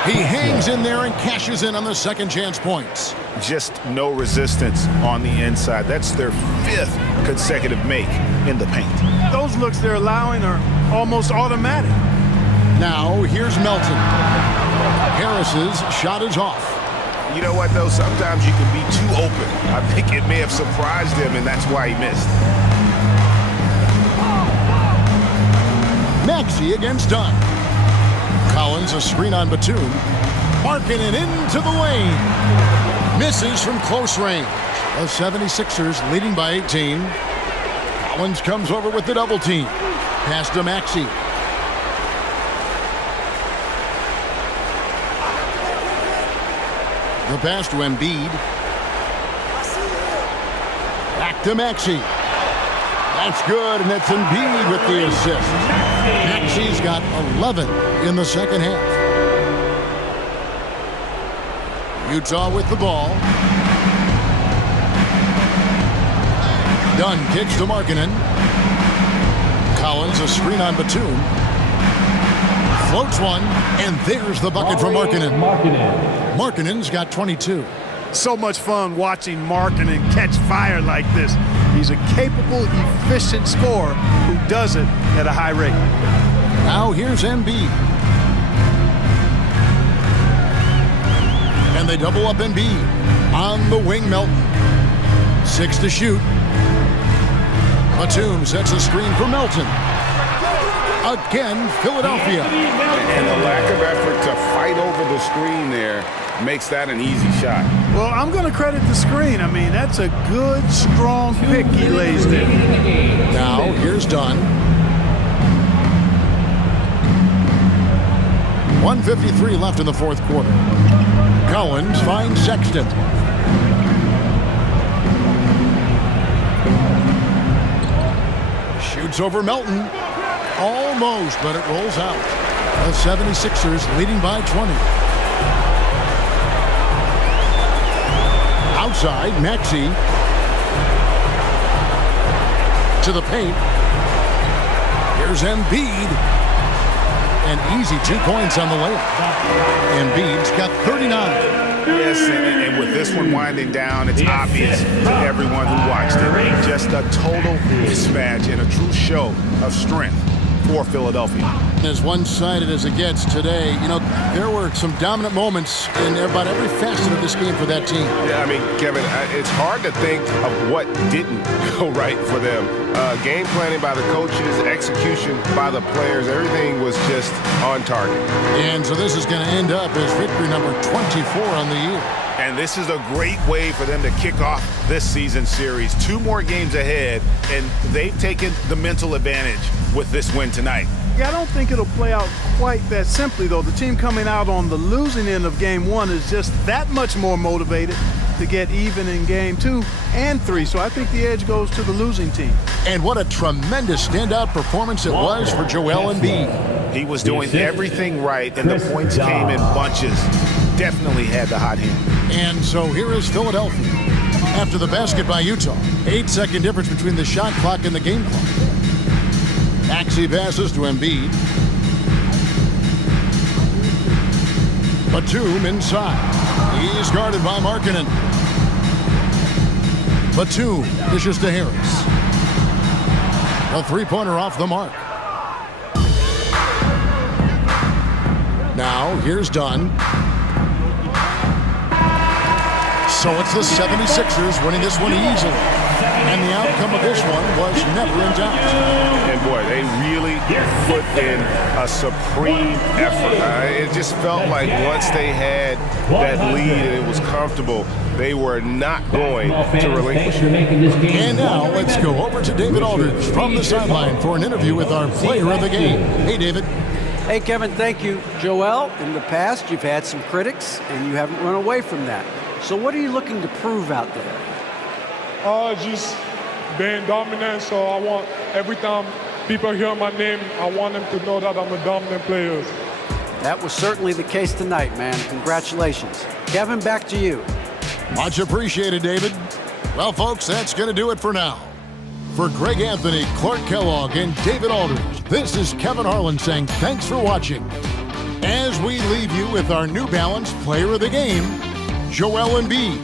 He hangs in there and cashes in on the second chance points. Just no resistance on the inside. That's their 5th consecutive make in the paint. Those looks they're allowing are almost automatic. Now, here's Melton. Harris's shot is off. You know what, though? Sometimes you can be too open. I think it may have surprised him, and that's why he missed. Maxey against Dunn. Collins, a screen on Batum. Markkanen into the lane. Misses from close range. The 76ers leading by 18. Collins comes over with the double team. Pass to Maxey. The pass to Embiid. Back to Maxey. That's good, and that's Embiid with the assist. Maxey's got 11 in the second half. Utah with the ball. Dunn kicks to Markkanen. Collins, a screen on Batum. Floats one, and there's the bucket from Markkanen. Markkanen's got 22. So much fun watching Markkanen catch fire like this. He's a capable, efficient scorer who does it at a high rate. Now here's Embiid. And they double up Embiid. On the wing, Melton. 6 to shoot. Batum sets a screen for Melton. Again, Philadelphia. And the lack of effort to fight over the screen there makes that an easy shot. Well, I'm going to credit the screen. I mean, that's a good, strong pick he lays there. Now, here's Dunn. 1:53 left in the fourth quarter. Collins finds Sexton. Shoots over Melton. Almost, but it rolls out. The 76ers leading by 20. Outside, Maxey. To the paint. Here's Embiid. An easy 2 points on the layup. Embiid's got 39. Yes, and with this one winding down, it's obvious to everyone who watched it. Just a total mismatch and a true show of strength for Philadelphia. As one-sided as it gets today, you know, there were some dominant moments in about every facet of this game for that team. Yeah, I mean, Kevin, it's hard to think of what didn't go right for them. Game planning by the coaches, execution by the players, everything was just on target. And so this is going to end up as victory number 24 on the year. And this is a great way for them to kick off this season series. 2 more games ahead, and they've taken the mental advantage with this win tonight. Yeah, I don't think it'll play out quite that simply, though. The team coming out on the losing end of game 1 is just that much more motivated to get even in game 2 and 3. So I think the edge goes to the losing team. And what a tremendous standout performance it was for Joel Embiid. He was doing everything right, and the points came in bunches. Definitely had the hot hand. And so here is Philadelphia. After the basket by Utah, 8-second difference between the shot clock and the game clock. Maxey passes to Embiid. Batum inside. He's guarded by Markkanen. Batum dishes to Harris. A three-pointer off the mark. Now here's Dunn. So it's the 76ers winning this one easily. And the outcome of this one was never in doubt. And boy, they really put in a supreme effort. It just felt like once they had that lead and it was comfortable, they were not going to relinquish it. And now let's go over to David Aldridge from the sideline for an interview with our player of the game. Hey, David. Hey, Kevin, thank you. Joel, in the past, you've had some critics, and you haven't run away from that. So what are you looking to prove out there? Just being dominant, so I want every time people hear my name, I want them to know that I'm a dominant player. That was certainly the case tonight, man. Congratulations. Kevin, back to you. Much appreciated, David. Well, folks, that's going to do it for now. For Greg Anthony, Clark Kellogg, and David Aldridge, this is Kevin Harlan saying thanks for watching. As we leave you with our New Balance Player of the Game, Joel Embiid.